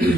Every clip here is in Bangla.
হ্যালো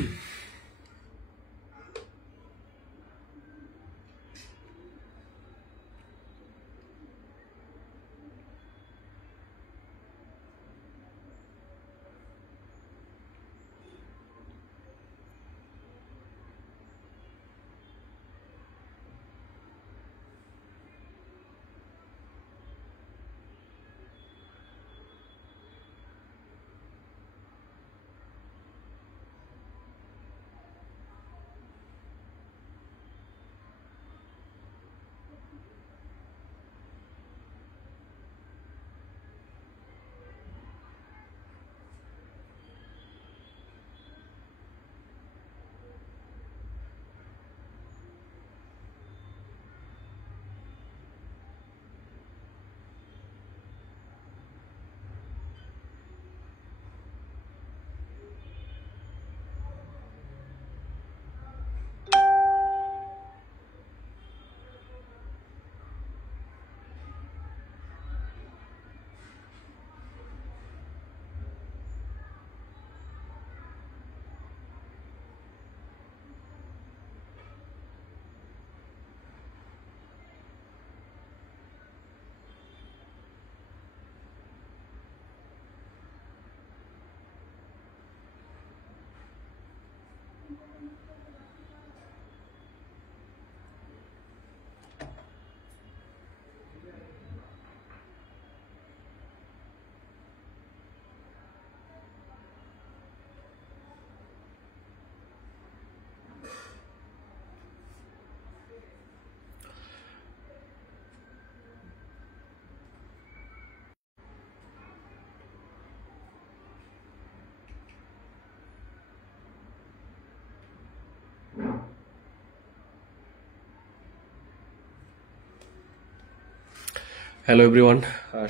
এভরিওয়ান,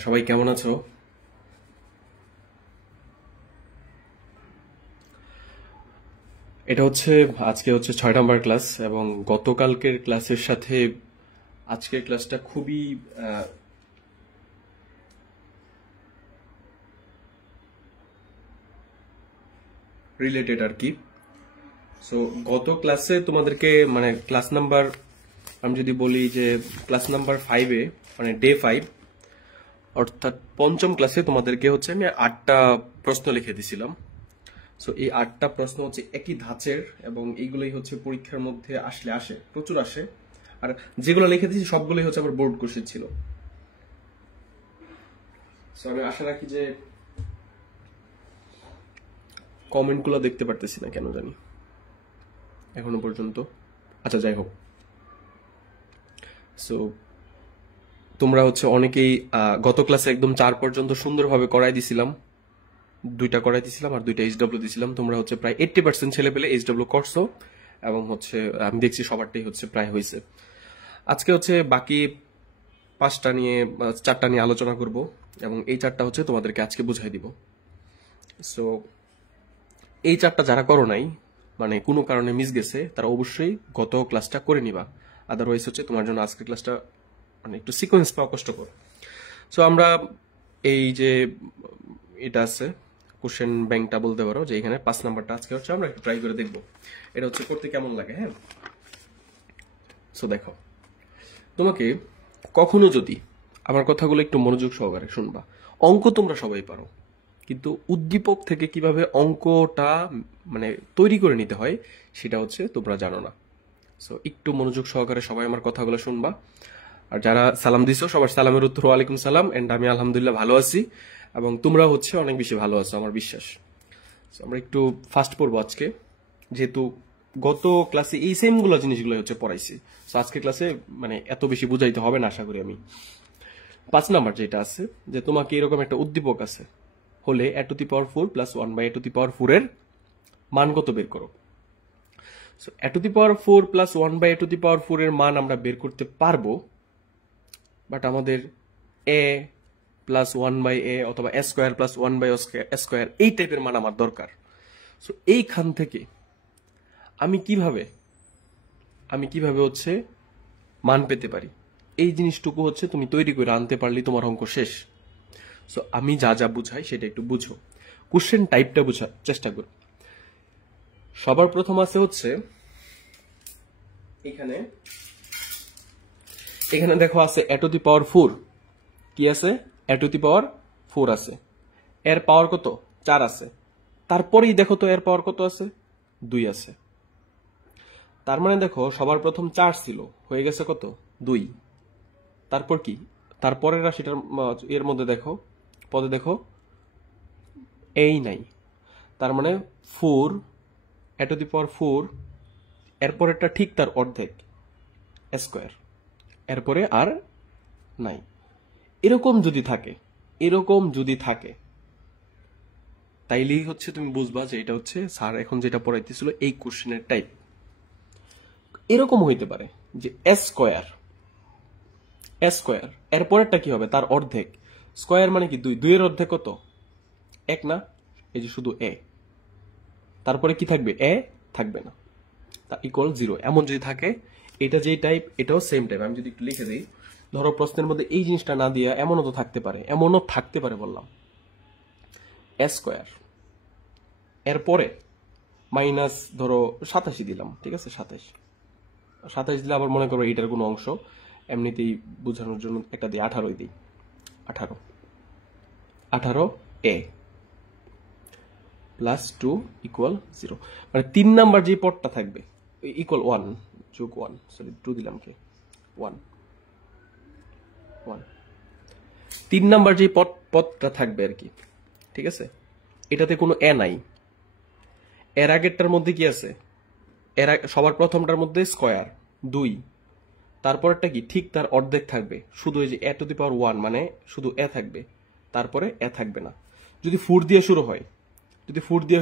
সবাই কেমন আছো? এটা হচ্ছে আজকে হচ্ছে 6 নম্বর ক্লাস এবং গতকালকের ক্লাসের সাথে আজকের ক্লাসটা খুবই রিলেটেড আর কি। সো গত ক্লাসে তোমাদেরকে মানে ক্লাস নাম্বার, আমি যদি বলি যে ক্লাস নাম্বার 5-এ মানে ডে 5 অর্থাৎ পঞ্চম ক্লাসে তোমাদেরকে হচ্ছে আমি 8টা প্রশ্ন লিখে দিছিলাম। সো এই 8টা প্রশ্ন হচ্ছে একই ধাঁচের এবং এইগুলোই হচ্ছে পরীক্ষার মধ্যে আসে, প্রচুর আসে। আর যেগুলো লিখে দিয়েছি সবগুলোই হচ্ছে আমার বোর্ড কোশ্চেন ছিল। সো আমি আশা রাখি যে কমেন্টগুলো দেখতে পারতেছি না কেন জানি এখনো পর্যন্ত। আচ্ছা, যাই হোক। সো তোমরা হচ্ছে অনেকেই গত ক্লাসে একদম 4 পর্যন্ত সুন্দরভাবে করাই দিছিলাম, 2টা করাই দিছিলাম আর 2টা এইচডব্লিউ দিছিলাম। তোমরা হচ্ছে প্রায় 80% ছেলে পেলে এইচডব্লিউ করছো এবং হচ্ছে আমি দেখছি সবারটাই হচ্ছে প্রায় হয়েছে। আজকে হচ্ছে বাকি 4টা নিয়ে আলোচনা করব এবং এই 4টা হচ্ছে তোমাদেরকে আজকে বুঝাই দিব। সো এই 4টা যারা করো নাই, মানে কোনো কারণে মিস গেছে, তারা অবশ্যই গত ক্লাসটা করে নিবা। আদারওয়াইজ হচ্ছে তোমার জন্য আজকের ক্লাসটা মানে একটু সিকোয়েন্স পাওয়া কষ্টকর। সো আমরা এই যে এটা আছে কোশ্চেন ব্যাংকটা বলতে পারো, যে এখানে 5 নাম্বারটা আজকে হচ্ছে আমরা একটু ট্রাই করে দেখবো এটা হচ্ছে করতে কেমন লাগে। হ্যাঁ, সো দেখো, তোমাকে কখনো যদি আমার কথাগুলো একটু মনোযোগ সহকারে শুনবা। অঙ্ক তোমরা সবাই পারো, কিন্তু উদ্দীপক থেকে কিভাবে অঙ্কটা মানে তৈরি করে নিতে হয় সেটা হচ্ছে তোমরা জানো না। সো একটু মনোযোগ সহকারে সবাই আমার কথাগুলো শুনবা। আর যারা সালাম দিছো সবার সালামের উত্তর ওয়ালাইকুম সালাম, এন্ড আমি আলহামদুলিল্লাহ ভালো আছি এবং তোমরা হচ্ছে অনেক বেশি ভালো আছো আমার বিশ্বাস। আমরা একটু ফাস্ট পড়বো আজকে, যেহেতু গত ক্লাসে এই সেম জিনিসগুলো হচ্ছে পড়াইছি। সো আজকে ক্লাসে মানে এত বেশি বুঝাইতে হবে না আশা করি আমি। 5 নাম্বার যেটা আছে, যে তোমাকে এরকম একটা উদ্দীপক আছে হলে a⁴ প্লাস 1/a⁴ এর মান কত বের করো। সো a⁴ প্লাস 1/a⁴ এর মান আমরা বের করতে পারবো, বাট আমাদের a প্লাস 1/a অথবা a² প্লাস 1/a² এই টাইপের মান আমার দরকার। সো এইখান থেকে আমি কিভাবে হচ্ছে মান পেতে পারি, এই জিনিসটুকু হচ্ছে তুমি তৈরি করে আনতে পারলেই তোমার অঙ্ক শেষ। সো আমি যা যা বুঝাই সেটা একটু বুঝো, কোশ্চেন টাইপটা বুঝার চেষ্টা করো। সবার প্রথম আছে হচ্ছে এখানে এখানে দেখো আছে a to the power 4, কি আছে a to the power 4 আছে, এর পাওয়ার কত 4 আছে, তারপরেই দেখো তো এর পাওয়ার কত আছে 2 আছে। তার মানে দেখো সবার প্রথম 4 ছিল, হয়ে গেছে কত 2, তারপর কি তারপরের রাশিটার এর মধ্যে দেখো পদে দেখো এই নাই, তার মানে 4 a to the power 4, এরপরেরটা ঠিক তার অর্ধেক স্কোয়ার, এরপরে আর নাই। এরকম যদি থাকে তাইলেই হচ্ছে তুমি বুঝবা যে এটা হচ্ছে স্যার এখন যেটা পড়াইতেছিল এই কোশ্চেনের টাইপ। এরকম হইতে পারে যে স্কোয়ার এরপরেরটা কি হবে তার অর্ধেক, স্কোয়ার মানে কি 2, 2 এর অর্ধেক কত 1 না, এই যে শুধু এ, তারপরে কি থাকবে এ থাকবে না, তা ইকুয়াল 0। এমন যদি থাকে এটা যেই টাইপ এটাও সেম টাইপ। আমি যদি একটু লিখে দিই, ধরো প্রশ্নের মধ্যে এই জিনিসটা না দিয়া এমনও থাকতে পারে বললাম এ স্কোয়ার, এরপরে মাইনাস ধরো 87 দিলাম, ঠিক আছে 27 দিলে আবার মনে করো এটার কোনো অংশ এমনিতেই বোঝানোর জন্য একটা দিই 18 দিই, 18 এ প্লাস 2 ইকুয়াল 0, মানে 3 নাম্বার যে পদটা থাকবে ইকুয়াল 1 যোগ 1, সরি 2 দিলাম কি 1 3 নাম্বার যে পদটা থাকবে আর কি, ঠিক আছে এটাতে কোনো এ নাই, এর আগেরটার মধ্যে কি আছে সবার প্রথমটার মধ্যে স্কয়ার 2, তারপরটা কি ঠিক তার অর্ধেক থাকবে, শুধু এই যে a to the power 1 মানে শুধু এ থাকবে, তারপরে এ থাকবে না। যদি 4 দিয়ে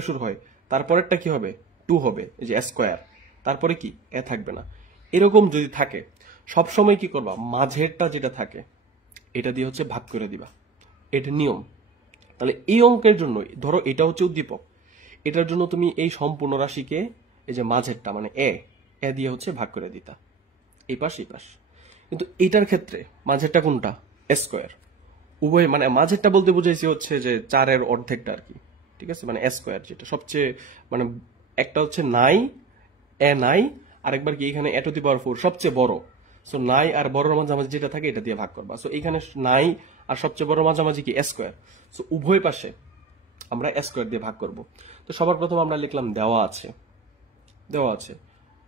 শুরু হয় তারপরেরটা কি হবে 2 হবে, এই যে স্কয়ার, তারপরে কি এ থাকবে না। এরকম যদি থাকে সবসময় কি করবা মাঝেরটা যেটা থাকে এটা দিয়ে হচ্ছে ভাগ করে দিবা, এটা নিয়ম। তাহলে এই অঙ্কের জন্য ধরো এটা হচ্ছে উদ্দীপক, এটার জন্য তুমি এই সম্পূর্ণ রাশিকে এই যে মাঝেরটা মানে এ দিয়ে হচ্ছে ভাগ করে দিতা, এই পাশ। কিন্তু এটার ক্ষেত্রে মাঝেরটা কোনটা স্কোয়ার, উভয় মানে মাঝেরটা বলতে বুঝাইছি হচ্ছে যে 4-এর অর্ধেকটা আর কি, ঠিক আছে মানে স্কোয়ার যেটা সবচেয়ে মানে একটা হচ্ছে নাই আরেকবার কি এখানে a to the power 4 সবচেয়ে বড়, সো নাই আর বড়র মাঝামাঝি যেটা থাকে এটা দিয়ে ভাগ করবা, সো এখানে নাই আর সবচেয়ে বড় মাঝামাঝি কি স্কোয়ার, সো উভয় পাশে আমরা স্কোয়ার দিয়ে ভাগ করব। তো সবার প্রথম আমরা লিখলাম দেওয়া আছে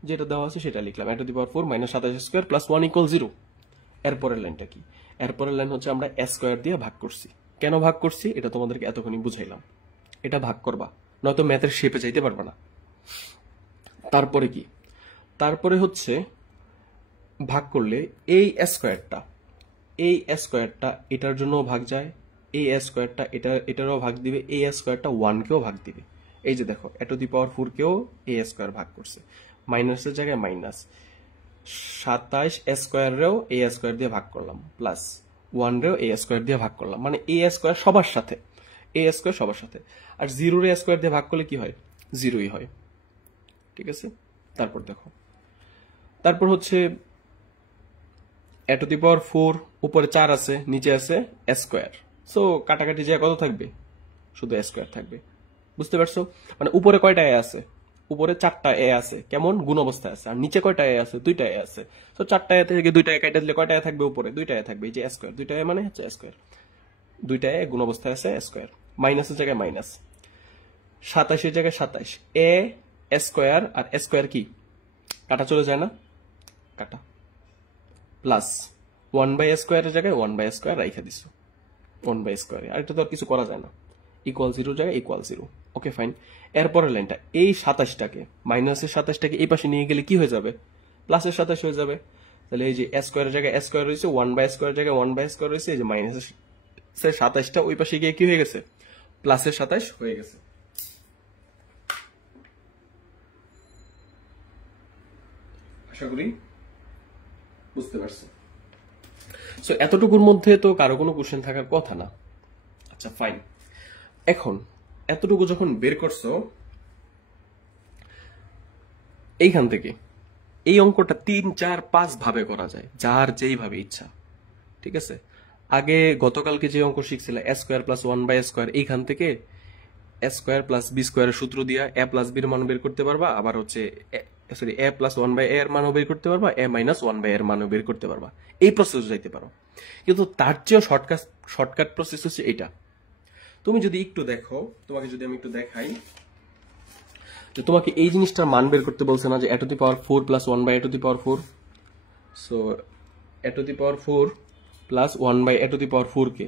যেটা দেওয়া আছে সেটা লিখলাম a to the power 4 - 27 square plus 1 equal 0। এরপরের লাইনটা কি, এরপরের লাইন হচ্ছে আমরা স্কোয়ার দিয়ে ভাগ করছি। কেন ভাগ করছি এটা তোমাদেরকে এতক্ষণই বুঝাইলাম, এটা ভাগ করবা নয়তো ম্যাথের শেপে যাইতে পারবা না। তারপরে কি, তারপরে হচ্ছে ভাগ করলে এই স্কোয়ারটা এটার জন্য ভাগ যায়, এই স্কোয়ারটা এটারও ভাগ দিবে, এই স্কোয়ারটা 1 কেও ভাগ দিবে। এই যে দেখো a to the power 4 কেও এই স্কোয়ার ভাগ করছে, মাইনাসের জায়গায় মাইনাস, 27 স্কোয়ারেও এই স্কোয়ার দিয়ে ভাগ করলাম, প্লাস 1 রেও এই স্কোয়ার দিয়ে ভাগ করলাম, মানে এই স্কোয়ার সবার সাথে, আর 0 রে স্কোয়ার দিয়ে ভাগ করলে কি হয় 0ই হয়, ঠিক আছে। তারপর দেখো, তারপর হচ্ছে a to the power 4 উপরে 4 আছে, নিচে আছে স্কোয়ার, সো কাটাকাটি যে কত থাকবে শুধু স্কোয়ার থাকবে, বুঝতে পারছো? মানে উপরে কয়টা এ আছে, উপরে 4টা এ আছে, কেমন গুণ অবস্থায় আছে, আর নিচে কয়টা এ আছে 2টা এ আছে, তো 4টা এ থেকে 2টা এ কাটা দিলে কয়টা এ থাকবে, উপরে 2টা এ থাকবে, এই যে স্কোয়ার 2টা এ মানে হচ্ছে স্কোয়ার, 2টা এ গুণ অবস্থায় আছে স্কোয়ার, মাইনাসের জায়গায় মাইনাস, 27 জায়গায় 27 এ স্কোয়ার, আর স্কোয়ার কি কাটা চলে যায় না, কাটা, প্লাস 1/স্কোয়ারের জায়গায় 1/স্কোয়ার রাইখা দিছো, 1/স্কোয়ারে, আর এটা তো আর কিছু করা যায় না, ইকুয়াল 0 জায়গায় ইকুয়াল 0, ওকে ফাইন। এরপরের লাইনটা এই 27টাকে মাইনাসের 27টাকে এই পাশে নিয়ে গেলে কি হয়ে যাবে, প্লাসের 27 হয়ে যাবে। তাহলে এই যে স্কোয়ারের জায়গায় স্কোয়ার রয়েছে, 1/স্কোয়ারের জায়গায় 1/স্কোয়ার রয়েছে, এই যে মাইনাসের 27টা ওই পাশে গিয়ে কি হয়ে গেছে প্লাসের 27 হয়ে গেছে। আশা করি বুঝতে পারছো। সো এতটুকুর মধ্যে তো কারো কোনো কোশ্চেন থাকার কথা না। আচ্ছা ফাইন, এখন এতটুকু যখন বের করছো, এইখান থেকে এই অঙ্কটা 3, 4, 5 ভাবে করা যায়, যার যেইভাবে ইচ্ছা, ঠিক আছে। আগে গতকালকে যে অঙ্ক শিখছিলে স্কোয়ার প্লাস 1/স্কোয়ার, এইখান থেকে এ স্কোয়ার প্লাস বি স্কোয়ারের সূত্র দিয়া এ প্লাস বির মান বের করতে পারবা, আবার হচ্ছে sorry A plus one by A এর মানও বের করতে পারবা, এ মাইনাস ওয়ান বাই এর মানও বের করতে পারবা। এই প্রসেস যাইতে পারো, কিন্তু তার চেয়েও শর্টকাট প্রসেস হচ্ছে এটা। তুমি যদি একটু দেখো, তোমাকে যদি আমি একটু দেখাই যে তোমাকে এই জিনিসটার মান বের করতে বলছে না, যে A to the power 4 plus 1 by A to the power 4। So A to the power 4 plus 1 by A to the power 4 কে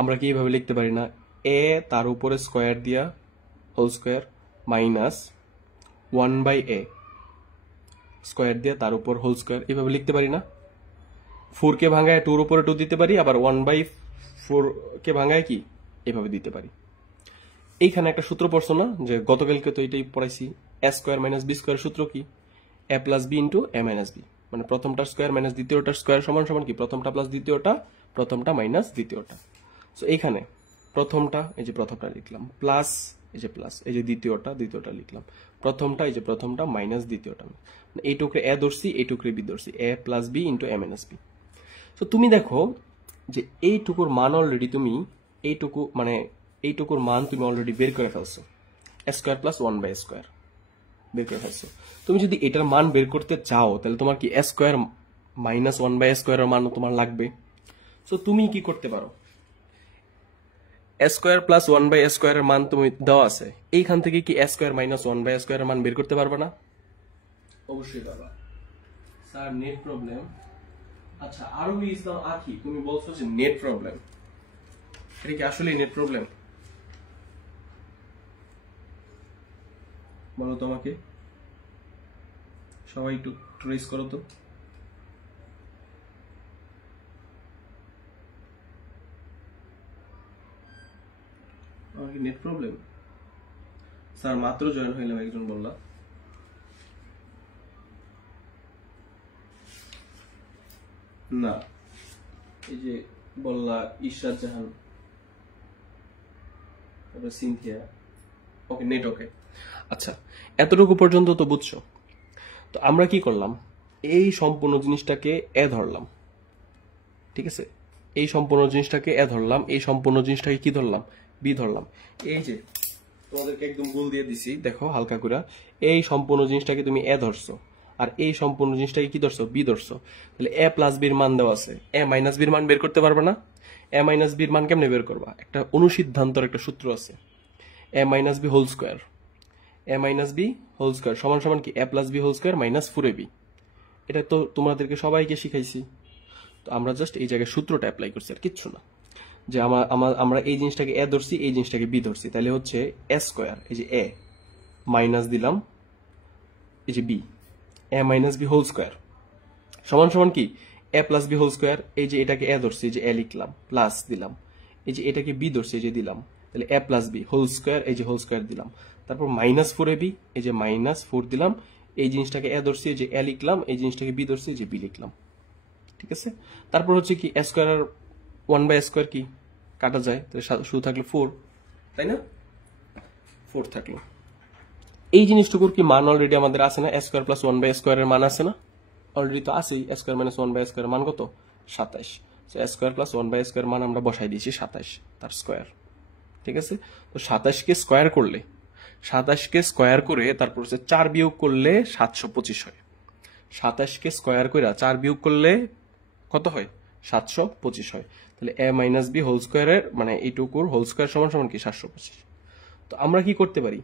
আমরা কি এইভাবে লিখতে পারি না, এ তার উপরে স্কোয়ার দিয়া whole square minus 1 by A square দিয়া তার উপর হোল স্কোয়ার, এইভাবে লিখতে পারি না? 4 কে ভাঙায় 2 এর উপরে 2 দিতে পারি, আবার 1 বাই 4 কে ভাঙায় কি এইভাবে দিতে পারি। এইখানে একটা সূত্র পড়ছো না, যে গতকালকে তো এটাই পড়াইছি, এ স্কোয়ার মাইনাস বি স্কোয়ার সূত্র কি, এ প্লাস বি ইন্টু এ মাইনাস বি, মানে প্রথমটার স্কোয়ার মাইনাস দ্বিতীয়টার স্কোয়ার সমান সমান কি প্রথমটা প্লাস দ্বিতীয়টা, প্রথমটা মাইনাস দ্বিতীয়টা। সো এইখানে প্রথমটা, এই যে প্রথমটা লিখলাম, প্লাস এই যে প্লাস, এই যে দ্বিতীয়টা লিখলাম, প্রথমটা এই যে প্রথমটা মাইনাস দ্বিতীয়টা, মানে এই টুকরে এ ধরছি, এই টুকরে বি ধরছি, এ প্লাস বি ইন্টু এ মাইনাস বি। তো তুমি দেখো যে এইটুকুর মান অলরেডি তুমি এইটুকুর মান তুমি অলরেডি বের করে ফেলছো, এ স্কোয়ার প্লাস 1 বাই স্কোয়ার বের করে ফেলছো। তুমি যদি এটার মান বের করতে চাও, তাহলে তোমার কি এ স্কোয়ার মাইনাস 1 বাই স্কোয়ারের মানও তোমার লাগবে। সো তুমি কি করতে পারো, এ স্কোয়ার প্লাস 1 বাই স্কোয়ারের মান তুমি দেওয়া আছে, এইখান থেকে কি এ স্কোয়ার মাইনাস 1 বাই স্কোয়ারের মান বের করতে পারবে না? অবশ্যই পারবা। Sir net problem. আচ্ছা, আরবি ইসলাম আখি, তুমি বলছো যে নেট প্রবলেম, এটা কি আসলে নেট প্রবলেম? বলো তোমাকে, সবাই একটু ট্রেস করো তো। আমার কি নেট প্রবলেম? স্যার মাত্র জয়েন হইলাম, একজন বললা। না, এই যে বললা ইশরাত জাহান, তারপর সিনথিয়া, ওকে নেট ওকে। আচ্ছা, এতটুকু পর্যন্ত তো বুঝছো। তো আমরা কি করলাম, এই সম্পূর্ণ জিনিসটাকে এ ধরলাম, ঠিক আছে, এই সম্পূর্ণ জিনিসটাকে এ ধরলাম, এই সম্পূর্ণ জিনিসটাকে কি ধরলাম, বি ধরলাম। এই যে তোমাদেরকে একদম গোল দিয়ে দিছি, দেখো হালকা করে, এই সম্পূর্ণ জিনিসটাকে তুমি এ ধরছো, আর এই সম্পূর্ণ জিনিসটাকে কি ধরছো, বি ধরছো। তাহলে এ প্লাস বির মান দেওয়া আছে, এ মাইনাস বির মান বের করতে পারবে না? এ মাইনাস বির মান কেমনে বের করবা? একটা অনুসিদ্ধান্তর একটা সূত্র আছে, A minus B whole square, A minus B whole square সমান সমান কি এ plus B whole square minus 4ab। এটা তো তোমাদেরকে সবাইকে শিখাইছি। তো আমরা জাস্ট এই জায়গায় সূত্রটা অ্যাপ্লাই করছি, আর কিচ্ছু না। যে আমরা এই জিনিসটাকে এ ধরছি, এই জিনিসটাকে বি ধরছি, তাহলে হচ্ছে এ স্কোয়ার, এই যে এ মাইনাস দিলাম, এই যে বি, এ মাইনাস বি হোল স্কোয়ার সমান সমান কি এ প্লাস বি হোল স্কোয়ার। এই যে এটাকে এ ধরছি, এই যে এ লিখলাম, প্লাস দিলাম, এই যে এটাকে বি ধরছি, এই যে দিলাম, তাহলে এ প্লাস বি হোল স্কোয়ার, এই যে হোল স্কোয়ার দিলাম, তারপর মাইনাস 4ab, এই যে মাইনাস 4 দিলাম, এই জিনিসটাকে এ ধরছি, এই যে এ লিখলাম, এই জিনিসটাকে বি ধরছি, এই যে বি লিখলাম, ঠিক আছে। তারপর হচ্ছে কি এ স্কোয়ার আর 1 বাই স্কোয়ার কি কাটা যায়, তাহলে শুধু থাকলো 4, তাই না? 4 থাকলো। এই জিনিসটুকুর কি মান অলরেডি আমাদের আছে না, এ স্কোয়ার প্লাস 1 বাই স্কোয়ারের মান আছে না? অলরেডি তো আছেই, এ স্কোয়ার মাইনাস 1 বাই স্কোয়ারের মান কত, 27। এ স্কোয়ার প্লাস 1 বাই স্কোয়ার মান আমরা বসাই দিয়েছি 27, তার স্কোয়ার, ঠিক আছে। তো 27কে স্কোয়ার করলে, 27কে স্কোয়ার করে তারপর হচ্ছে 4 বিয়োগ করলে 725 হয়। 27কে স্কোয়ার করে 4 বিয়োগ করলে কত হয়, 725 হয়। তাহলে এ মাইনাস বি হোল স্কোয়ারের মানে এইটুকুর হোল স্কোয়ার সমান সমান কি 725। তো আমরা কি করতে পারি,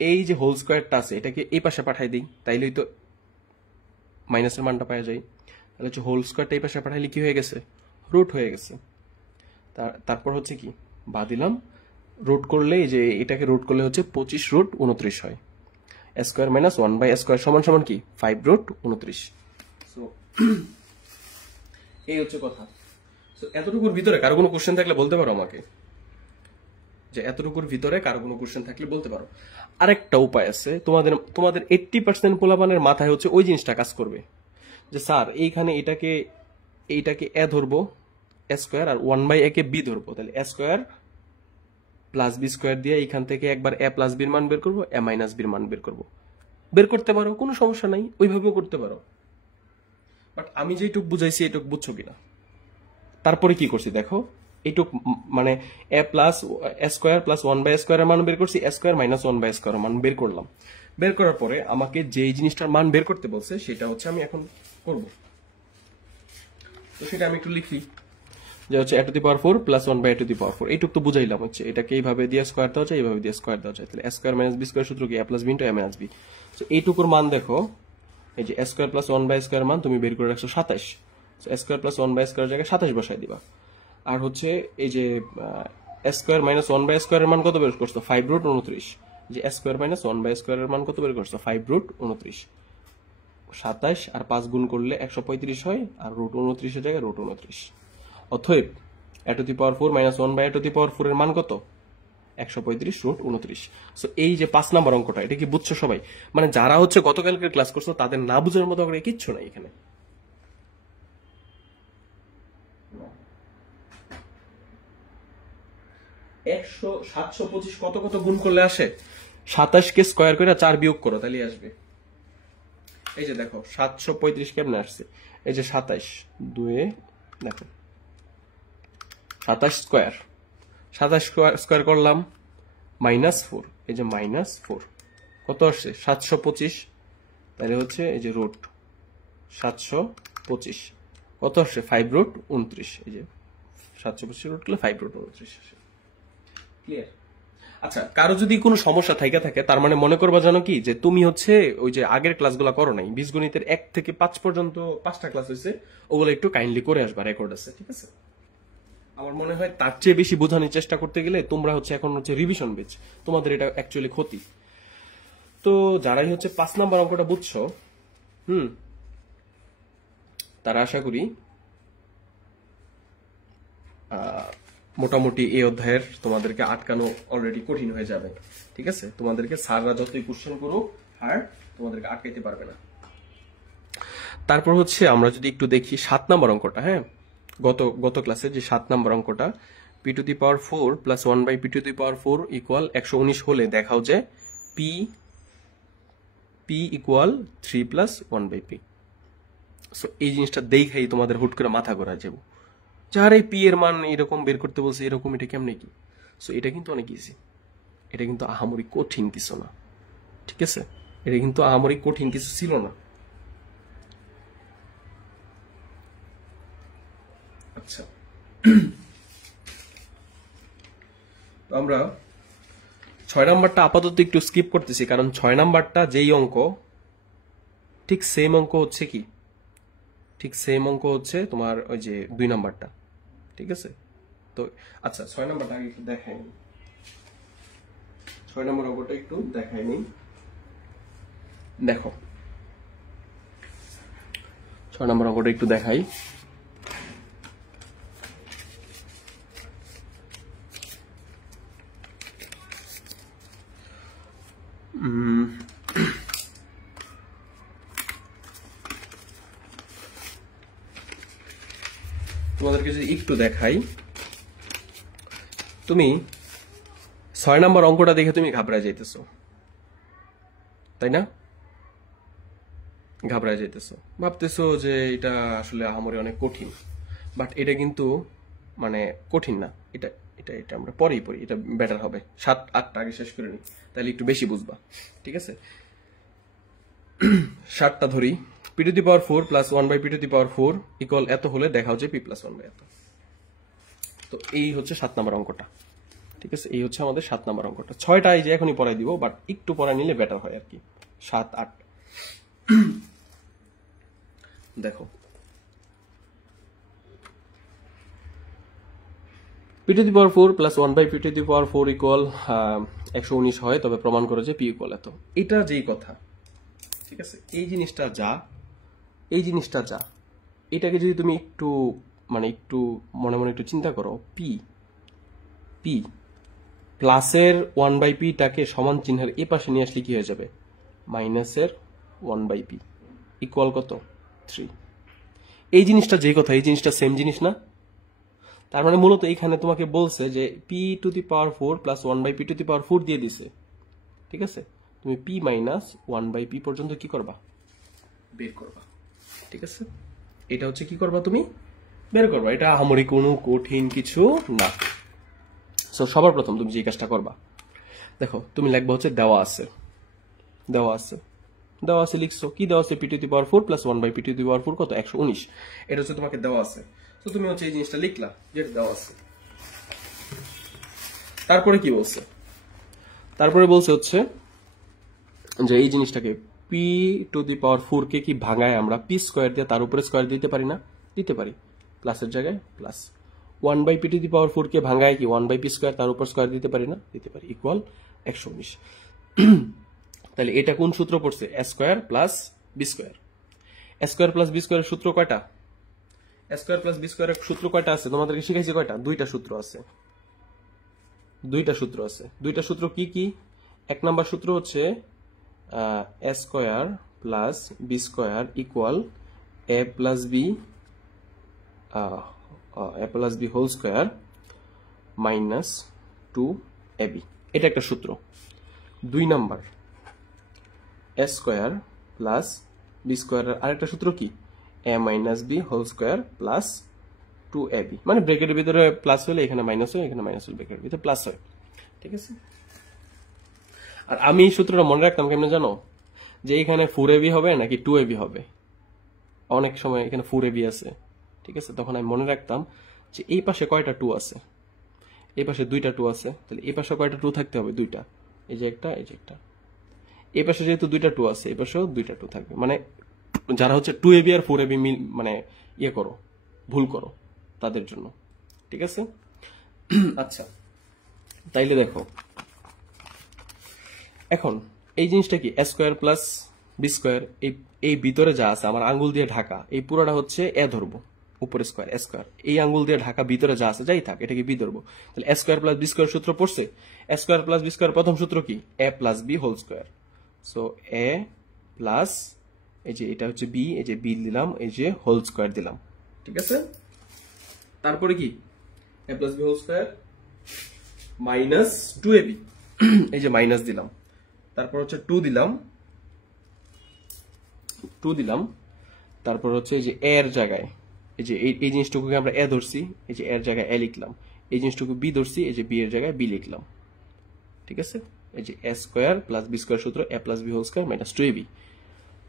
এই যে হোল স্কোয়ারটা আছে এটাকে এই পাশে পাঠাই দিই, তাইলেই তো মাইনাসের মানটা পাওয়া যায়। তাহলে হচ্ছে হোল স্কোয়ারটা এই পাশে পাঠাইলে কি হয়ে গেছে, রুট হয়ে গেছে। তারপর হচ্ছে কি বা দিলাম, রুট করলে এই যে এটাকে রুট করলে হচ্ছে 25 রুট 29 হয়। এ স্কোয়ার মাইনাস 1 বাই স্কোয়ার সমান সমান কি 5 রুট 29। সো এই হচ্ছে কথা। সো এতটুকুর ভিতরে কারো কোনো কোশ্চেন থাকলে বলতে পারো আমাকে, যে এতটুকুর ভিতরে কারো কোনো কোশ্চেন থাকলে বলতে পারো। আরেকটা উপায় আছে, তোমাদের 80% পোলাপানের মাথায় হচ্ছে ওই জিনিসটা কাজ করবে, যে স্যার এইখানে এইটাকে এ ধরবো এ স্কোয়ার, আর 1 বাই এ কে বি ধরবো, তাহলে A square plus B square দিয়ে এইখান থেকে একবার এ প্লাস বির মান বের করবো, এ মাইনাস বির মান বের করবো। বের করতে পারো, কোনো সমস্যা নাই, ওইভাবেও করতে পারো। বাট আমি যেটুক বুঝাইছি এটুক বুঝছো কিনা। তারপরে কি করছি দেখো, এইটুক মানে এ প্লাস স্কোয়ার প্লাস 1/স্কোয়ার এর মান বের করছি, স্কোয়ার মাইনাস 1/স্কোয়ার এর মান বের করলাম। বের করার পরে আমাকে যেই জিনিসটার মান বের করতে বলছে সেটা হচ্ছে আমি এখন করব। তো সেটা আমি একটু লিখি যে হচ্ছে a to the power 4 plus 1/a to the power 4। এইটুক তো বুঝাইলাম, হচ্ছে এটাকে এইভাবে দিয়ে স্কোয়ার দেওয়া যায়, এইভাবে দিয়ে স্কোয়ার দেওয়া যায়। তাহলে a square minus b square সূত্র কি, a plus b into a মাইনাস b। তো এইটুকুর মান দেখো, এই যে a স্কোয়ার প্লাস 1/স্কোয়ার মান তুমি বের করে রাখছো 27। তো a স্কোয়ার প্লাস 1/স্কোয়ার জায়গায় 27 বসাই দিবা। আর হচ্ছে এই যে a স্কোয়ার মাইনাস 1/স্কোয়ার এর মান কত বের করছো, 5√29। যে a স্কোয়ার মাইনাস 1/স্কোয়ার এর মান কত বের করছো, 5√29। 27 আর 5 গুণ করলে 135 হয়, আর √29 এর জায়গায় √29। অতএব a to the power 4 minus 1/a to the power 4 এর মান কত, 135√29। সো এই যে 5 নাম্বার অঙ্কটা, এটা কি বুঝছো সবাই? মানে যারা হচ্ছে গতকালকে ক্লাস করছো তাদের না বুঝার মতো করে কিচ্ছু নাই এখানে। 725 কত কত গুণ করলে আসে, 27 কে স্কোয়ার করে 4 বিয়োগ করো তাহলে আসবে। এই যে দেখো 735 কেমনে আসছে, এই যে 27 2 দেখো 27 স্কোয়ার, 27 স্কোয়ার করলাম -4, এই যে -4 কত আসছে 725। তাহলে হচ্ছে এই যে রুট 725 কত আসছে 5√29। এই যে 725 রুট করলে 5√29 আসে। ক্লিয়ার? আচ্ছা, কারো যদি কোনো সমস্যা থাকে তার মানে মনে করবা জানো কি, যে তুমি হচ্ছে ওই যে আগের ক্লাসগুলো করো নাই, বীজগণিতের 1 থেকে 5 পর্যন্ত 5টা ক্লাস হয়েছে, ওগুলো একটু কাইন্ডলি করে আসবা, রেকর্ড আছে, ঠিক আছে? আমার মনে হয় তার চেয়ে বেশি বোঝানোর চেষ্টা করতে গেলে তোমরা হচ্ছে এখন হচ্ছে রিভিশন বেচ, তোমাদের এটা অ্যাকচুয়ালি ক্ষতি। তো যারাই হচ্ছে 5 নাম্বার অঙ্কটা বুঝছো, তারা আশা করি মোটামুটি এই অধ্যায়ের তোমাদেরকে আটকানো অলরেডি কঠিন হয়ে যাবে, ঠিক আছে? তোমাদেরকে স্যাররা যতই কোশ্চেন করুক আর তোমাদেরকে আটকাইতে পারবে না। তারপর হচ্ছে আমরা যদি একটু দেখি 7 নাম্বার অঙ্কটা, হ্যাঁ, গত ক্লাসে যে 7 নাম্বার অঙ্কটা, p to the power 4 plus 1/p to the power 4 equal 119 হলে দেখাও যে p equal 3 plus 1/p। So এই জিনিসটা দেখেই তোমাদের হুট করে মাথা ঘোরা যাবো, যার এই পি এর মান এরকম বের করতে বলছে, এরকম এটা কেমনে কি? সো এটা কিন্তু অনেক ইজি, এটা কিন্তু আহামরি কঠিন কিছু না, ঠিক আছে? এটা কিন্তু আহামরি কঠিন কিছু ছিল না। আচ্ছা, তো আমরা 6 নাম্বারটা আপাতত একটু স্কিপ করতেছি, কারণ 6 নাম্বারটা যেই অঙ্ক ঠিক সেম অঙ্ক হচ্ছে কি, ঠিক সেম অঙ্ক হচ্ছে তোমার ওই যে 2 নাম্বারটা, ঠিক আছে? তো আচ্ছা 6 নাম্বারটা আগে একটু দেখাই, 6 নাম্বার অঙ্কটা একটু দেখাই নিই। দেখো 6 নাম্বার অঙ্কটা একটু দেখাই। তোমাদেরকে যদি একটু দেখাই, তুমি 6 নাম্বার অঙ্কটা দেখে তুমি ঘাবড়ায় যাইতেছো, তাই না? ঘাবড়ায় যাইতেছো, ভাবতেছো যে এটা আসলে আহামরি অনেক কঠিন, বাট এটা কিন্তু মানে কঠিন না। এটা এটা এটা আমরা পরেই পড়ি, এটা বেটার হবে। 7-8টা আগে শেষ করে নিই, তাহলে একটু বেশি বুঝবা, ঠিক আছে? 7টা ধরি, p to the power 4 plus 1/p to the power 4 equal এত হলে দেখাও যে p প্লাস 1/, এত। তো এই হচ্ছে 7 নাম্বার অঙ্কটা, ঠিক আছে? এই হচ্ছে আমাদের 7 নাম্বার অঙ্কটা। 6টা এই যে এখনই পড়াই দিব, বাট একটু পড়া নিলে বেটার হয় আর কি। 7-8 দেখো, p to the power 4 plus 1/p to the power 4 equal 119 হয়, তবে প্রমাণ করে যে p ইকুয়াল এত। এটা যেই কথা, ঠিক আছে? এই জিনিসটা যা, এই জিনিসটা যা, এটাকে যদি তুমি একটু মানে একটু মনে মনে একটু চিন্তা করো, p প্লাসের 1/p টাকে সমান চিহ্নের এ পাশে নিয়ে আসলে কি হয়ে যাবে, মাইনাসের 1/p ইকুয়াল কত, 3। এই জিনিসটা যে কথা, এই জিনিসটা সেম জিনিস না? তার মানে মূলত এখানে তোমাকে বলছে যে p to the power 4 plus 1/p to the power 4 দিয়ে দিছে, ঠিক আছে? তুমি p মাইনাস 1/p পর্যন্ত কি করবা, বের করবা, ঠিক আছে? এটা হচ্ছে কি করবা তুমি, বের করবা, এটা আহামরি কোনো কঠিন কিছু না। সো সবার প্রথম তুমি যে কাজটা করবা, দেখো তুমি লিখবা হচ্ছে দেওয়া আছে, দেওয়া আছে, দেওয়া আছে লিখছো কি দেওয়া আছে, p⁴ প্লাস 1/p⁴ কত 119, এটা হচ্ছে তোমাকে দেওয়া আছে। তো তুমি হচ্ছে এই জিনিসটা লিখলা যেটা দেওয়া আছে। তারপরে কি বলছে, তারপরে বলছে হচ্ছে যে এই জিনিসটাকে p⁴ কে কি ভাঙায় আমরা p² দিয়ে তার উপরে স্কয়ার দিতে পারি না, দিতে পারি, প্লাসের জায়গায় প্লাস। 1/p⁴ কে ভাঙায় কি 1/p² তার উপর স্কয়ার দিতে পারি না, দিতে পারি, ইকুয়াল 119। তাহলে এটা কোন সূত্র পড়ছে, a² plus b²। a² plus b² এর সূত্র কয়টা, a² প্লাস b² এর সূত্র কয়টা আছে তোমাদেরকে শিখাইছি, কয়টা, দুইটা সূত্র আছে, দুইটা সূত্র আছে। দুইটা সূত্র কি কি, এক নাম্বার সূত্র হচ্ছে a² plus b² equal a plus b whole square minus 2ab, এটা একটা সূত্র। দুই নাম্বার a² প্লাস b² এর আরেকটা সূত্র কি, a মাইনাস b whole square plus 2ab, মানে ব্র্যাকেটের ভিতরে প্লাস হলে এখানে মাইনাস হয়, এখানে মাইনাস হলে ব্র্যাকেটের ভিতরে প্লাস হয়, ঠিক আছে। আর আমি এই সূত্রটা মনে রাখতাম কেমনে জানো, যে এখানে 4ab হবে নাকি 2ab হবে, অনেক সময় এখানে 4ab আছে, ঠিক আছে, তখন আমি মনে রাখতাম যে এই পাশে কয়টা 2 আছে, এই পাশে দুইটা 2 আছে, তাহলে এই পাশে কয়টা 2 থাকতে হবে, দুইটা, এই যে একটা, এই যে একটা। এই পাশে যেহেতু দুইটা 2 আছে, এই পাশেও দুইটা 2 থাকবে, মানে যারা হচ্ছে 2ab আর 4ab মানে ইয়ে করো, ভুল করো তাদের জন্য, ঠিক আছে। আচ্ছা, তাইলে দেখো এখন এই জিনিসটা কি a² প্লাস b², এই ভিতরে যা আছে আমার আঙ্গুল দিয়ে ঢাকা, এই পুরোটা হচ্ছে a ধরবো, উপরে স্কয়ার a², এই আঙ্গুল দিয়ে ঢাকা ভিতরে যা আছে যাই থাক এটাকে b ধরবো। তাহলে a² প্লাস b² সূত্র পড়ছে, a² প্লাস b² প্রথম সূত্র কি, a plus b whole square. So a plus এই যে এটা হচ্ছে b, এই যে b দিলাম, এই যে হোল স্কয়ার দিলাম, ঠিক আছে। তারপরে কি a plus b whole square minus 2ab, এই যে মাইনাস দিলাম, তারপর হচ্ছে 2 দিলাম, 2 দিলাম, তারপর হচ্ছে এই যে a এর জায়গায় এই যে এই জিনিসটুকুকে আমরা a ধরছি, এই যে a এর জায়গায় a লিখলাম, এই জিনিসটুকু b ধরছি, এই যে b এর জায়গায় b লিখলাম, ঠিক আছে। এই যে a² প্লাস b² সূত্র a plus b whole square minus 2ab,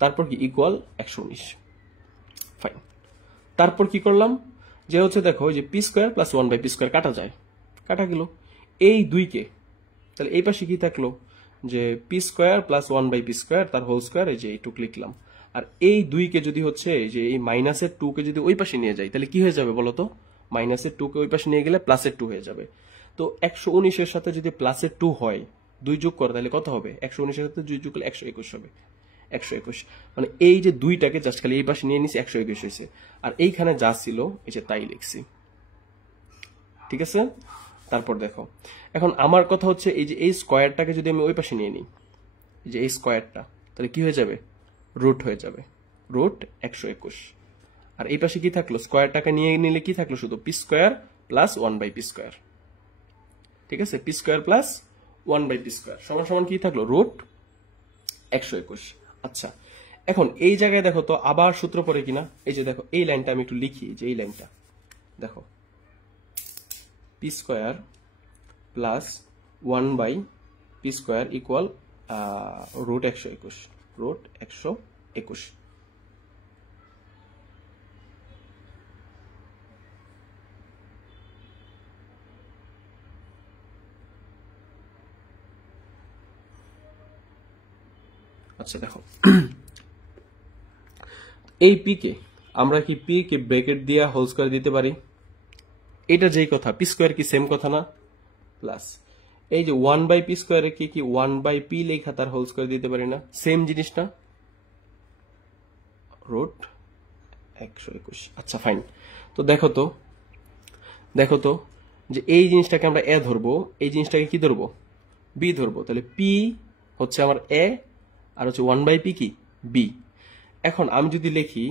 তারপর কি ইকুয়াল 119, ফাইন। তারপর কি করলাম, যে হচ্ছে দেখো এই যে p² প্লাস 1/p² কাটা যায়, কাটা গেল, এই দুইকে, তাহলে এই পাশে কি থাকলো, যে p² প্লাস 1/p² তার হোল স্কয়ার, এই যে এইটুক লিখলাম। আর এই দুইকে যদি হচ্ছে যে এই মাইনাসের 2 কে যদি ওই পাশে নিয়ে যাই, তাহলে কি হয়ে যাবে বলতো, মাইনাসের 2 কে ওই পাশে নিয়ে গেলে প্লাসের 2 হয়ে যাবে। তো 119 এর সাথে যদি প্লাসের 2 হয়, 2 যোগ করে তাহলে কত হবে, 119 এর সাথে 2 যোগ করলে 121 হবে, 121, মানে এই যে দুইটাকে জাস্ট খালি এই পাশে নিয়ে নিছি, 121 হয়েছে। আর এইখানে যা ছিল এই যে তাই লিখছি, ঠিক আছে। তারপর দেখো এখন আমার কথা হচ্ছে এই যে এই স্কয়ারটাকে যদি আমি ওই পাশে নিয়ে নিই, এই যে এই স্কয়ারটা, তাহলে কি হয়ে যাবে, রুট হয়ে যাবে, রুট 121। আর এই পাশে কি থাকলো, স্কয়ারটাকে নিয়ে নিলে কি থাকলো, শুধু p² প্লাস 1/p², ঠিক আছে, p² প্লাস 1/p² সমান সমান কি থাকলো, রুট 121। আচ্ছা, এখন এই জায়গায় দেখো তো আবার সূত্র পড়ে কিনা, এই যে দেখো এই লাইনটা আমি একটু লিখি, যে এই লাইনটা দেখো, p² plus 1/p² equal root 121, root 121। আচ্ছা দেখো এই p কে আমরা কি p কে ব্র্যাকেট দিয়ে হোল স্কয়ার দিতে পারি, এটা যেই কথা, p² কি সেম কথা না, প্লাস এই যে 1/p² এ কি 1/p লেখা তার হোল স্কয়ার দিতে পারি না, সেম জিনিস না, রুট 121। আচ্ছা ফাইন, তো দেখো তো যে এই জিনিসটাকে আমরা a ধরবো, এই জিনিসটাকে কি ধরবো, b ধরবো, তাহলে p হচ্ছে আমার a আর হচ্ছে 1/p কি b। এখন আমি যদি লিখি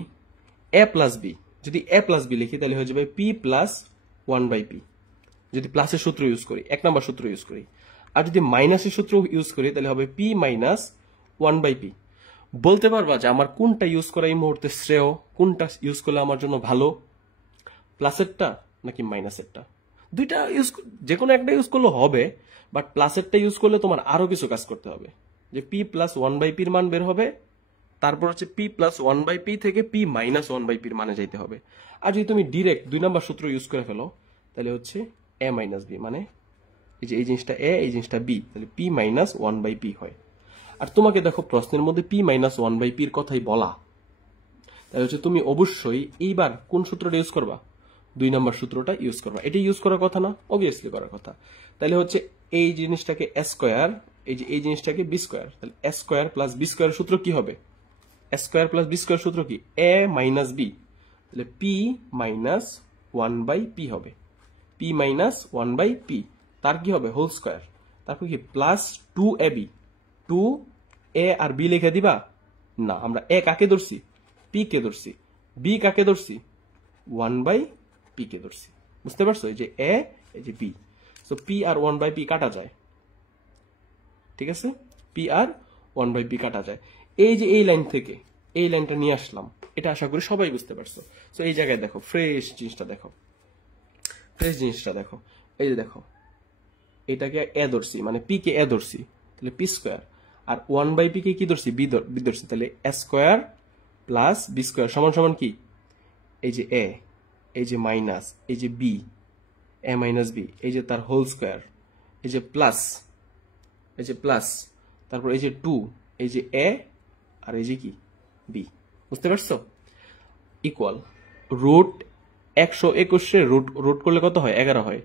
a প্লাস b, যদি a প্লাস b লিখি তাহলে হয়ে যাবে p প্লাস 1/p, যদি প্লাসের সূত্র ইউজ করি, এক নাম্বার সূত্র ইউজ করি। আর যদি মাইনাসের সূত্র ইউজ করি তাহলে হবে p মাইনাস 1/p। বলতে পারবা যে আমার কোনটা ইউজ করা এই মুহূর্তে শ্রেয়, কোনটা ইউজ করলে আমার জন্য ভালো, প্লাসেরটা নাকি মাইনাসেরটা? দুইটা ইউজ, যে কোনো একটা ইউজ করলে হবে, বাট প্লাসেরটা ইউজ করলে তোমার আরো কিছু কাজ করতে হবে। যে পি প্লাস ওয়ান বাই পির মান বের হবে, তারপর হচ্ছে P plus one by P থেকে পি মাইনাস ওয়ান বাই পির মানে যাইতে হবে। আর যদি তুমি ডিরেক্ট 2 নম্বর সূত্র ইউজ করে ফেলো, তাহলে হচ্ছে এ মাইনাস বি, মানে এই জিনিসটা এ, এই জিনিসটা বি, তাহলে P minus one by P হয়। আর তোমাকে দেখো প্রশ্নের মধ্যে পি মাইনাস ওয়ান বাই পির কথাই বলা, তাহলে হচ্ছে তুমি অবশ্যই এইবার কোন সূত্রটা ইউজ করবা? 2 নম্বর সূত্রটা ইউজ করবা। এটা ইউজ করার কথা না? অবভিয়াসলি করার কথা। তাহলে হচ্ছে এই জিনিসটাকে এ স্কোয়ার, এই জিনিসটাকে বি স্কোয়ার, তাহলে A square plus B square সূত্র কি হবে? A square plus B square সূত্র কি? এ মাইনাস বি, তাহলে P minus one by P হবে। P minus one by P, তার কি হবে? Whole square. তারপর কি প্লাস 2ab, 2a আর বি লিখে দিবা? না, আমরা এ কাকে ধরছি? পি কে ধরছি। বি কাকে ধরছি? 1 বাই পি কে ধরছি। বুঝতে পারছো? এই যে এ, এই যে বি, সো পি আর 1 বাই পি কাটা যায়। ঠিক আছে, পি আর 1 বাই পি কাটা যায়। এই যে এই লাইন থেকে এই লাইনটা নিয়ে আসলাম, এটা আশা করি সবাই বুঝতে পারছো। সো এই জায়গায় দেখো, ফ্রেশ জিনিসটা দেখো, ফ্রেশ জিনিসটা দেখো। এই যে দেখো, এটাকে এ ধরছি, মানে পি কে এ ধরছি, তাহলে পি স্কোয়ার। আর 1 বাই পি কে কি ধরছি? বি ধরছি, তাহলে A square plus B square সমান সমান কি? এই যে এ, এই যে মাইনাস, এই যে বি, এ মাইনাস বি, এই যে তার হোল স্কোয়ার, এই যে প্লাস, এই যে প্লাস, তারপর এই যে 2, এই যে এ, আর এই যে কি? বি। বুঝতে পারছো? ইকুয়াল রুট 121 রুট করলে কত হয়? 11 হয়।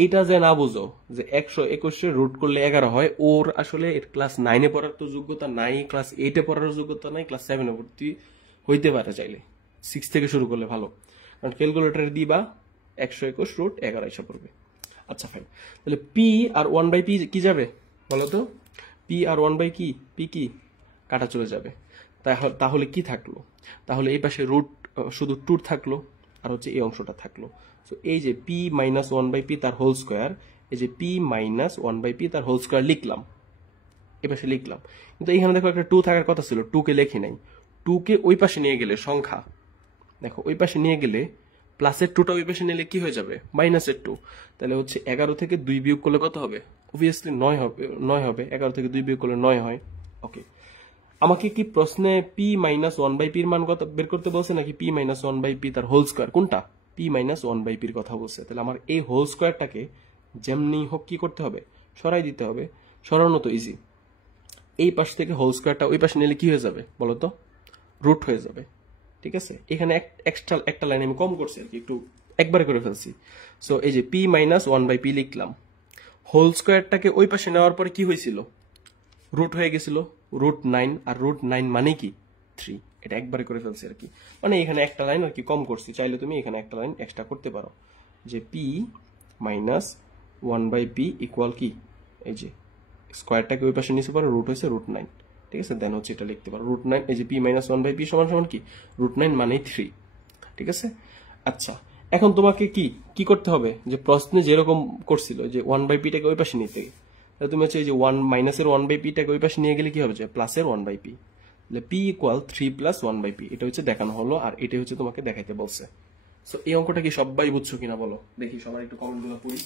এইটা যে না বুঝো যে 121 রুট করলে 11 হয়, ওর আসলে ক্লাস 9-এ পড়ার তো যোগ্যতা নাই, ক্লাস 8-এ পড়ার যোগ্যতা নাই, ক্লাস 7-এ ভর্তি হইতে পারে চাইলে, 6 থেকে শুরু করলে ভালো, কারণ ক্যালকুলেটরে দিবা 121 রুট 11 এসে পড়বে। আচ্ছা ফাইন, তাহলে পি আর 1 বাই পি কি যাবে বলো তো? পি আর 1 বাই পি কি কাটা চলে যাবে। তাহলে কি থাকলো? তাহলে এই পাশে রুট শুধু 2 থাকলো, আর হচ্ছে এই অংশটা থাকলো। সো এই যে পি মাইনাস 1 বাই পি তার হোল স্কোয়ার, এই যে পি মাইনাস 1 বাই পি তার হোল স্কোয়ার লিখলাম, এই পাশে লিখলাম। কিন্তু এখানে দেখো একটা 2 থাকার কথা ছিল, 2 কে লেখি নাই। 2 কে ওই পাশে নিয়ে গেলে সংখ্যা, দেখো ওই পাশে নিয়ে গেলে প্লাসের 2টা ওই পাশে নিলে কি হয়ে যাবে? মাইনাসের 2। তাহলে হচ্ছে 11 থেকে 2 বিয়োগ করলে কত হবে? অবভিয়াসলি 9 হবে, 9 হবে। 11 থেকে 2 বিয়োগ করলে 9 হয়। ওকে, আমাকে কি প্রশ্নে পি মাইনাস 1 বাই পির মান কত বের করতে বলছে, নাকি পি মাইনাস 1 বাই পি তার হোল স্কোয়ার? কোনটা? পি মাইনাস 1 বাই পির কথা বলছে। তাহলে আমার এই হোল স্কোয়ারটাকে যেমনি হোক কি করতে হবে? সরাই দিতে হবে। সরানো তো ইজি। এই পাশ থেকে হোল স্কোয়ারটা ওই পাশে নিলে কি হয়ে যাবে বলো তো? রুট হয়ে যাবে। ঠিক আছে, এখানে এক্সট্রা একটা লাইন আমি কম করছি আর কি, একটু একবারে করে ফেলছি। সো এই যে পি মাইনাস 1 বাই পি লিখলাম, হোল স্কোয়ারটাকে ওই পাশে নেওয়ার পরে কি হয়েছিল? রুট হয়ে গেছিল, রুট 9, আর রুট 9 মানে কি? 3। এটা একবারে করে ফেলছি আর কি, মানে এখানে একটা লাইন আর কি কম করছি। চাইলে তুমি এখানে একটা লাইন এক্সট্রা করতে পারো, যে P minus 1 by P equal কি? এই যে স্কোয়ারটাকে ওই পাশে নিচে পরে রুট হয়েছে রুট 9। ঠিক আছে, দেন হচ্ছে এটা লিখতে পারো রুট 9, এই যে পি মাইনাস 1 বাই পি সমান সমান কি? রুট 9 মানে 3। ঠিক আছে, আচ্ছা এখন তোমাকে কি কি করতে হবে? যে প্রশ্নে যেরকম করছিল যে 1 বাই পিটাকে ওই পাশে নিতে, তাহলে তুমি হচ্ছে এই যে 1 মাইনাসের 1 বাই পিটাকে ওই পাশে নিয়ে গেলে কি হবে? যে প্লাসের 1 বাই পি, তাহলে P equal 3 plus 1 by P. এটা হচ্ছে দেখানো হলো, আর এটা হচ্ছে তোমাকে দেখাইতে বলছে। সো এই অঙ্কটা কি সবাই বুঝছো কিনা বলো দেখি, সবার একটু কমেন্ট গুলো পড়ি।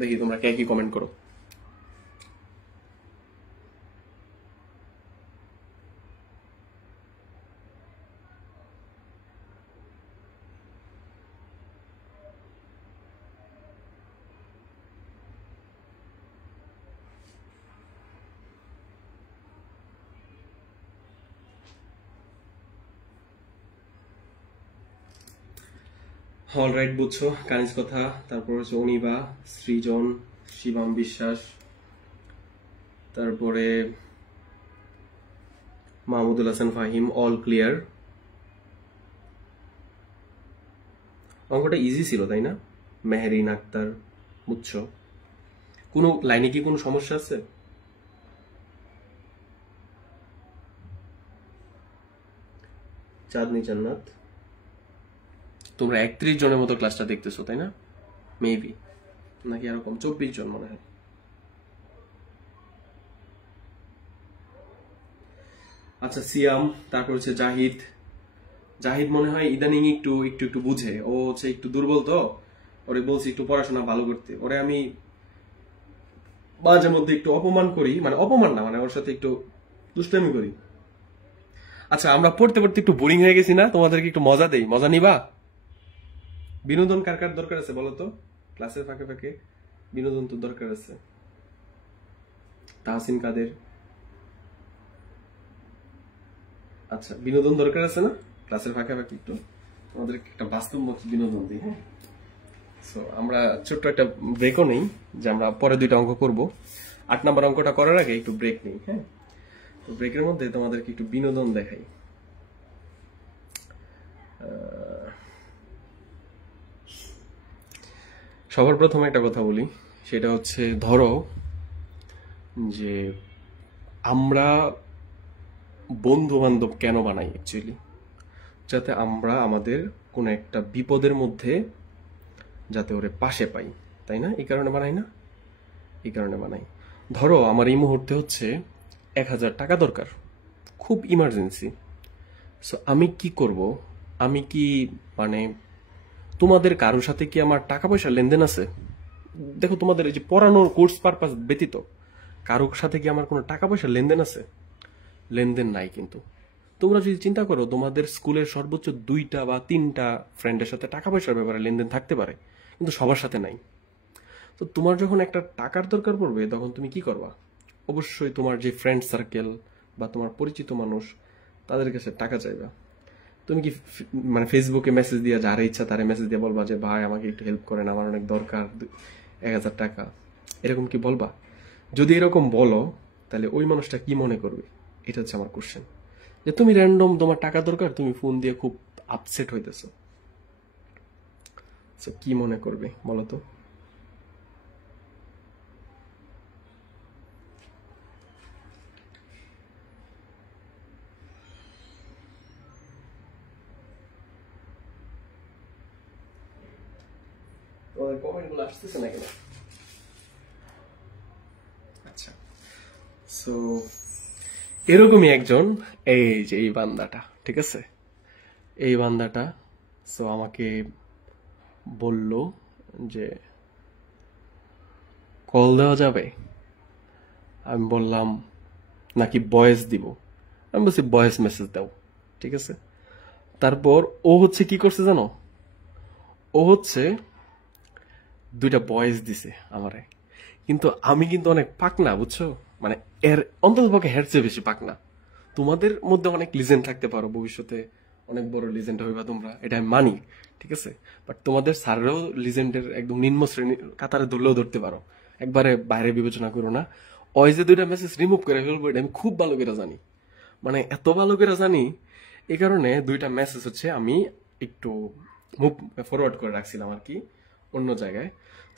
দেখি তোমরা কে কি কমেন্ট করো। অলরাইট, বুঝছো কানিজ কথা। তারপর হচ্ছে অনিবা, সৃজন, শিবাম বিশ্বাস, তারপরে মাহমুদুল হাসান ফাহিম, অল ক্লিয়ার। অঙ্কটা ইজি ছিল তাই না? মেহেরিন আক্তার, বুঝছো? কোনো লাইনে কি কোনো সমস্যা আছে? চাঁদনি জান্নাত, তোমরা 31 জনের মতো ক্লাসটা দেখতেছো তাই না? মেবি, নাকি এরকম 24 জন মনে হয়। আচ্ছা সিয়াম, তারপর হচ্ছে জাহিদ। জাহিদ মনে হয় ইদানিং একটু একটু একটু বুঝে, ও হচ্ছে একটু দুর্বল তো, ওরে বলছি একটু পড়াশোনা ভালো করতে। ওরে আমি মাঝে মধ্যে একটু অপমান করি, মানে অপমান না, মানে ওর সাথে একটু দুষ্টামি করি। আচ্ছা আমরা পড়তে পড়তে একটু বোরিং হয়ে গেছি না? তোমাদেরকে একটু মজা দেই, মজা নিবা? বিনোদন কার কার দরকার আছে বলো তো? ক্লাসের ফাঁকে ফাঁকে বিনোদন তো দরকার আছে। তাহসিন কাদের, আচ্ছা বিনোদন দরকার আছে না? ক্লাসের ফাঁকে ফাঁকে একটু তোমাদের একটা বাস্তবমুখী বিনোদন দিই, হ্যাঁ? সো আমরা ছোট্ট একটা ব্রেকও নেই, যে আমরা পরে দুইটা অঙ্ক করব। 8 নম্বর অঙ্কটা করার আগে একটু ব্রেক নেই, হ্যাঁ? তো ব্রেকের মধ্যে তোমাদেরকে একটু বিনোদন দেখাই। সবার প্রথমে একটা কথা বলি, সেটা হচ্ছে ধরো যে আমরা বন্ধু বান্ধব কেন বানাই অ্যাকচুয়ালি? যাতে আমরা আমাদের কোনো একটা বিপদের মধ্যে যাতে ওরে পাশে পাই, তাই না? এই কারণে বানাই না? এই কারণে বানাই। ধরো আমার এই মুহূর্তে হচ্ছে 1000 টাকা দরকার, খুব ইমার্জেন্সি। সো আমি কি করব? আমি কি, মানে তোমাদের কারোর সাথে কি আমার টাকা পয়সা লেনদেন আছে? দেখো তোমাদের এই যে পড়ানোর কোর্স পারপাস ব্যতীত কারোর সাথে কি আমার কোনো টাকা পয়সা লেনদেন আছে? লেনদেন নাই। কিন্তু তোমরা যদি চিন্তা করো, তোমাদের স্কুলের সর্বোচ্চ 2টা বা 3টা ফ্রেন্ডের সাথে টাকা পয়সার ব্যাপারে লেনদেন থাকতে পারে, কিন্তু সবার সাথে নাই। তো তোমার যখন একটা টাকার দরকার পড়বে, তখন তুমি কি করবা? অবশ্যই তোমার যে ফ্রেন্ড সার্কেল বা তোমার পরিচিত মানুষ, তাদের কাছে টাকা চাইবা। তুমি কি মানে ফেসবুকে মেসেজ দিয়ে যারা ইচ্ছা তারে মেসেজ দিয়ে বলবা যে ভাই আমাকে একটু হেল্প করেন, আমার অনেক দরকার 1000 টাকা, এরকম কি বলবা? যদি এরকম বলো, তাহলে ওই মানুষটা কি মনে করবে? এটা হচ্ছে আমার কোশ্চেন। যে তুমি র্যান্ডম তোমার টাকা দরকার, তুমি ফোন দিয়ে খুব আপসেট হইতেছো, কি মনে করবে বলো তো? তোমাদের কমেন্টগুলো আসতেছে না কেন? আচ্ছা, সো এরকমই একজন, এই যে এই বান্দাটা, ঠিক আছে, এই বান্দাটা সো আমাকে বলল যে কল দেওয়া যাবে। আমি বললাম নাকি ভয়েস দিব। আমি বলছি ভয়েস মেসেজ দাও, ঠিক আছে। তারপর ও হচ্ছে কি করছে জানো? ও হচ্ছে 2টা ভয়েস দিছে আমারে। কিন্তু আমি কিন্তু অনেক পাকনা, বুঝছো? মানে এর অন্তত পক্ষে হের চেয়ে বেশি পাকনা। তোমাদের মধ্যে অনেক লিজেন্ড থাকতে পারো, ভবিষ্যতে অনেক বড় লিজেন্ড হইবা তোমরা, এটা আমি মানি, ঠিক আছে। বাট তোমাদের স্যাররাও লিজেন্ডের একদম নিম্ন শ্রেণীর কাতারে ধরলেও ধরতে পারো, একবারে বাইরে বিবেচনা করো না। ওই যে 2টা মেসেজ রিমুভ করে ফেলবো, এটা আমি খুব ভালো করে জানি, মানে এত ভালো করে জানি। এই কারণে 2টা মেসেজ হচ্ছে আমি একটু মুভ ফরওয়ার্ড করে রাখছিলাম আর কি, অন্য জায়গায়।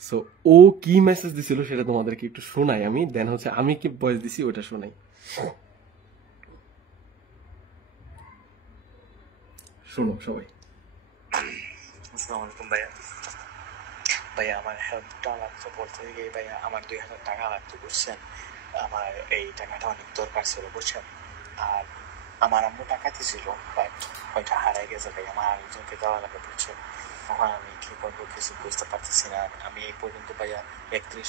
সো ও কি মেসেজ দিছিল সেটা তোমাদেরকে একটু শোনাই আমি, দেন হচ্ছে আমি কি ভয়েস দিছি ওটা শোনাই। শোনো সবাই। আসসালামু আলাইকুম ভাইয়া। ভাইয়া আমার হেল্পটা লাগতো, বলতে গিয়ে ভাইয়া আমার 2000 টাকা লাগতো, বুঝছেন? আমার এই টাকাটা অনেক দরকার ছিল, বুঝছেন? আর আমার আম্মু টাকা দিয়েছিল, বাট ওইটা হারাই গেছে ভাই, আমার আরেকজনকে দেওয়া লাগে, বুঝছেন? তখন আমি কি করবো কিছু বুঝতে পারতেছি না। আমি এই পর্যন্ত ভাইয়া 31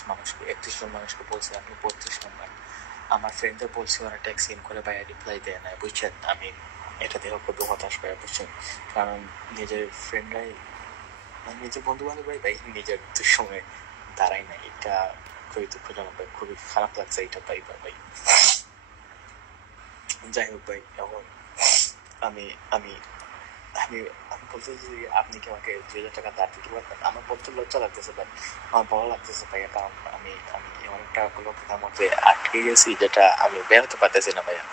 জন মানুষকে বলছি, আমি 32 নম্বর। আমার ফ্রেন্ডদের বলছি, ওরা ট্যাক্সি ইন করে ভাইয়া রিপ্লাই দেয় না, বুঝছেন? আমি এটা দেখে খুব হতাশ ভাইয়া, বুঝছেন? কারণ নিজের ফ্রেন্ডরাই, মানে নিজের বন্ধু বান্ধবরাই ভাই নিজের দুঃসময়ে দাঁড়ায় না, এটা খুবই দুঃখজনক ভাই, খুবই খারাপ লাগছে এটা ভাই। ভাই যাই হোক ভাই, এখন আমি আমি আমি আমি বলতেছি যে আপনি কি আমাকে 2000 টাকা ধার দিতে পারবেন? আমার বলতে লজ্জা লাগতেছে ভাই, আমার ভালো লাগতেছে ভাইয়া, কারণ আমি আমি এমন একটা কথার মধ্যে আটকে গেছি যেটা আমি বের হতে পারতেছি না ভাইয়া।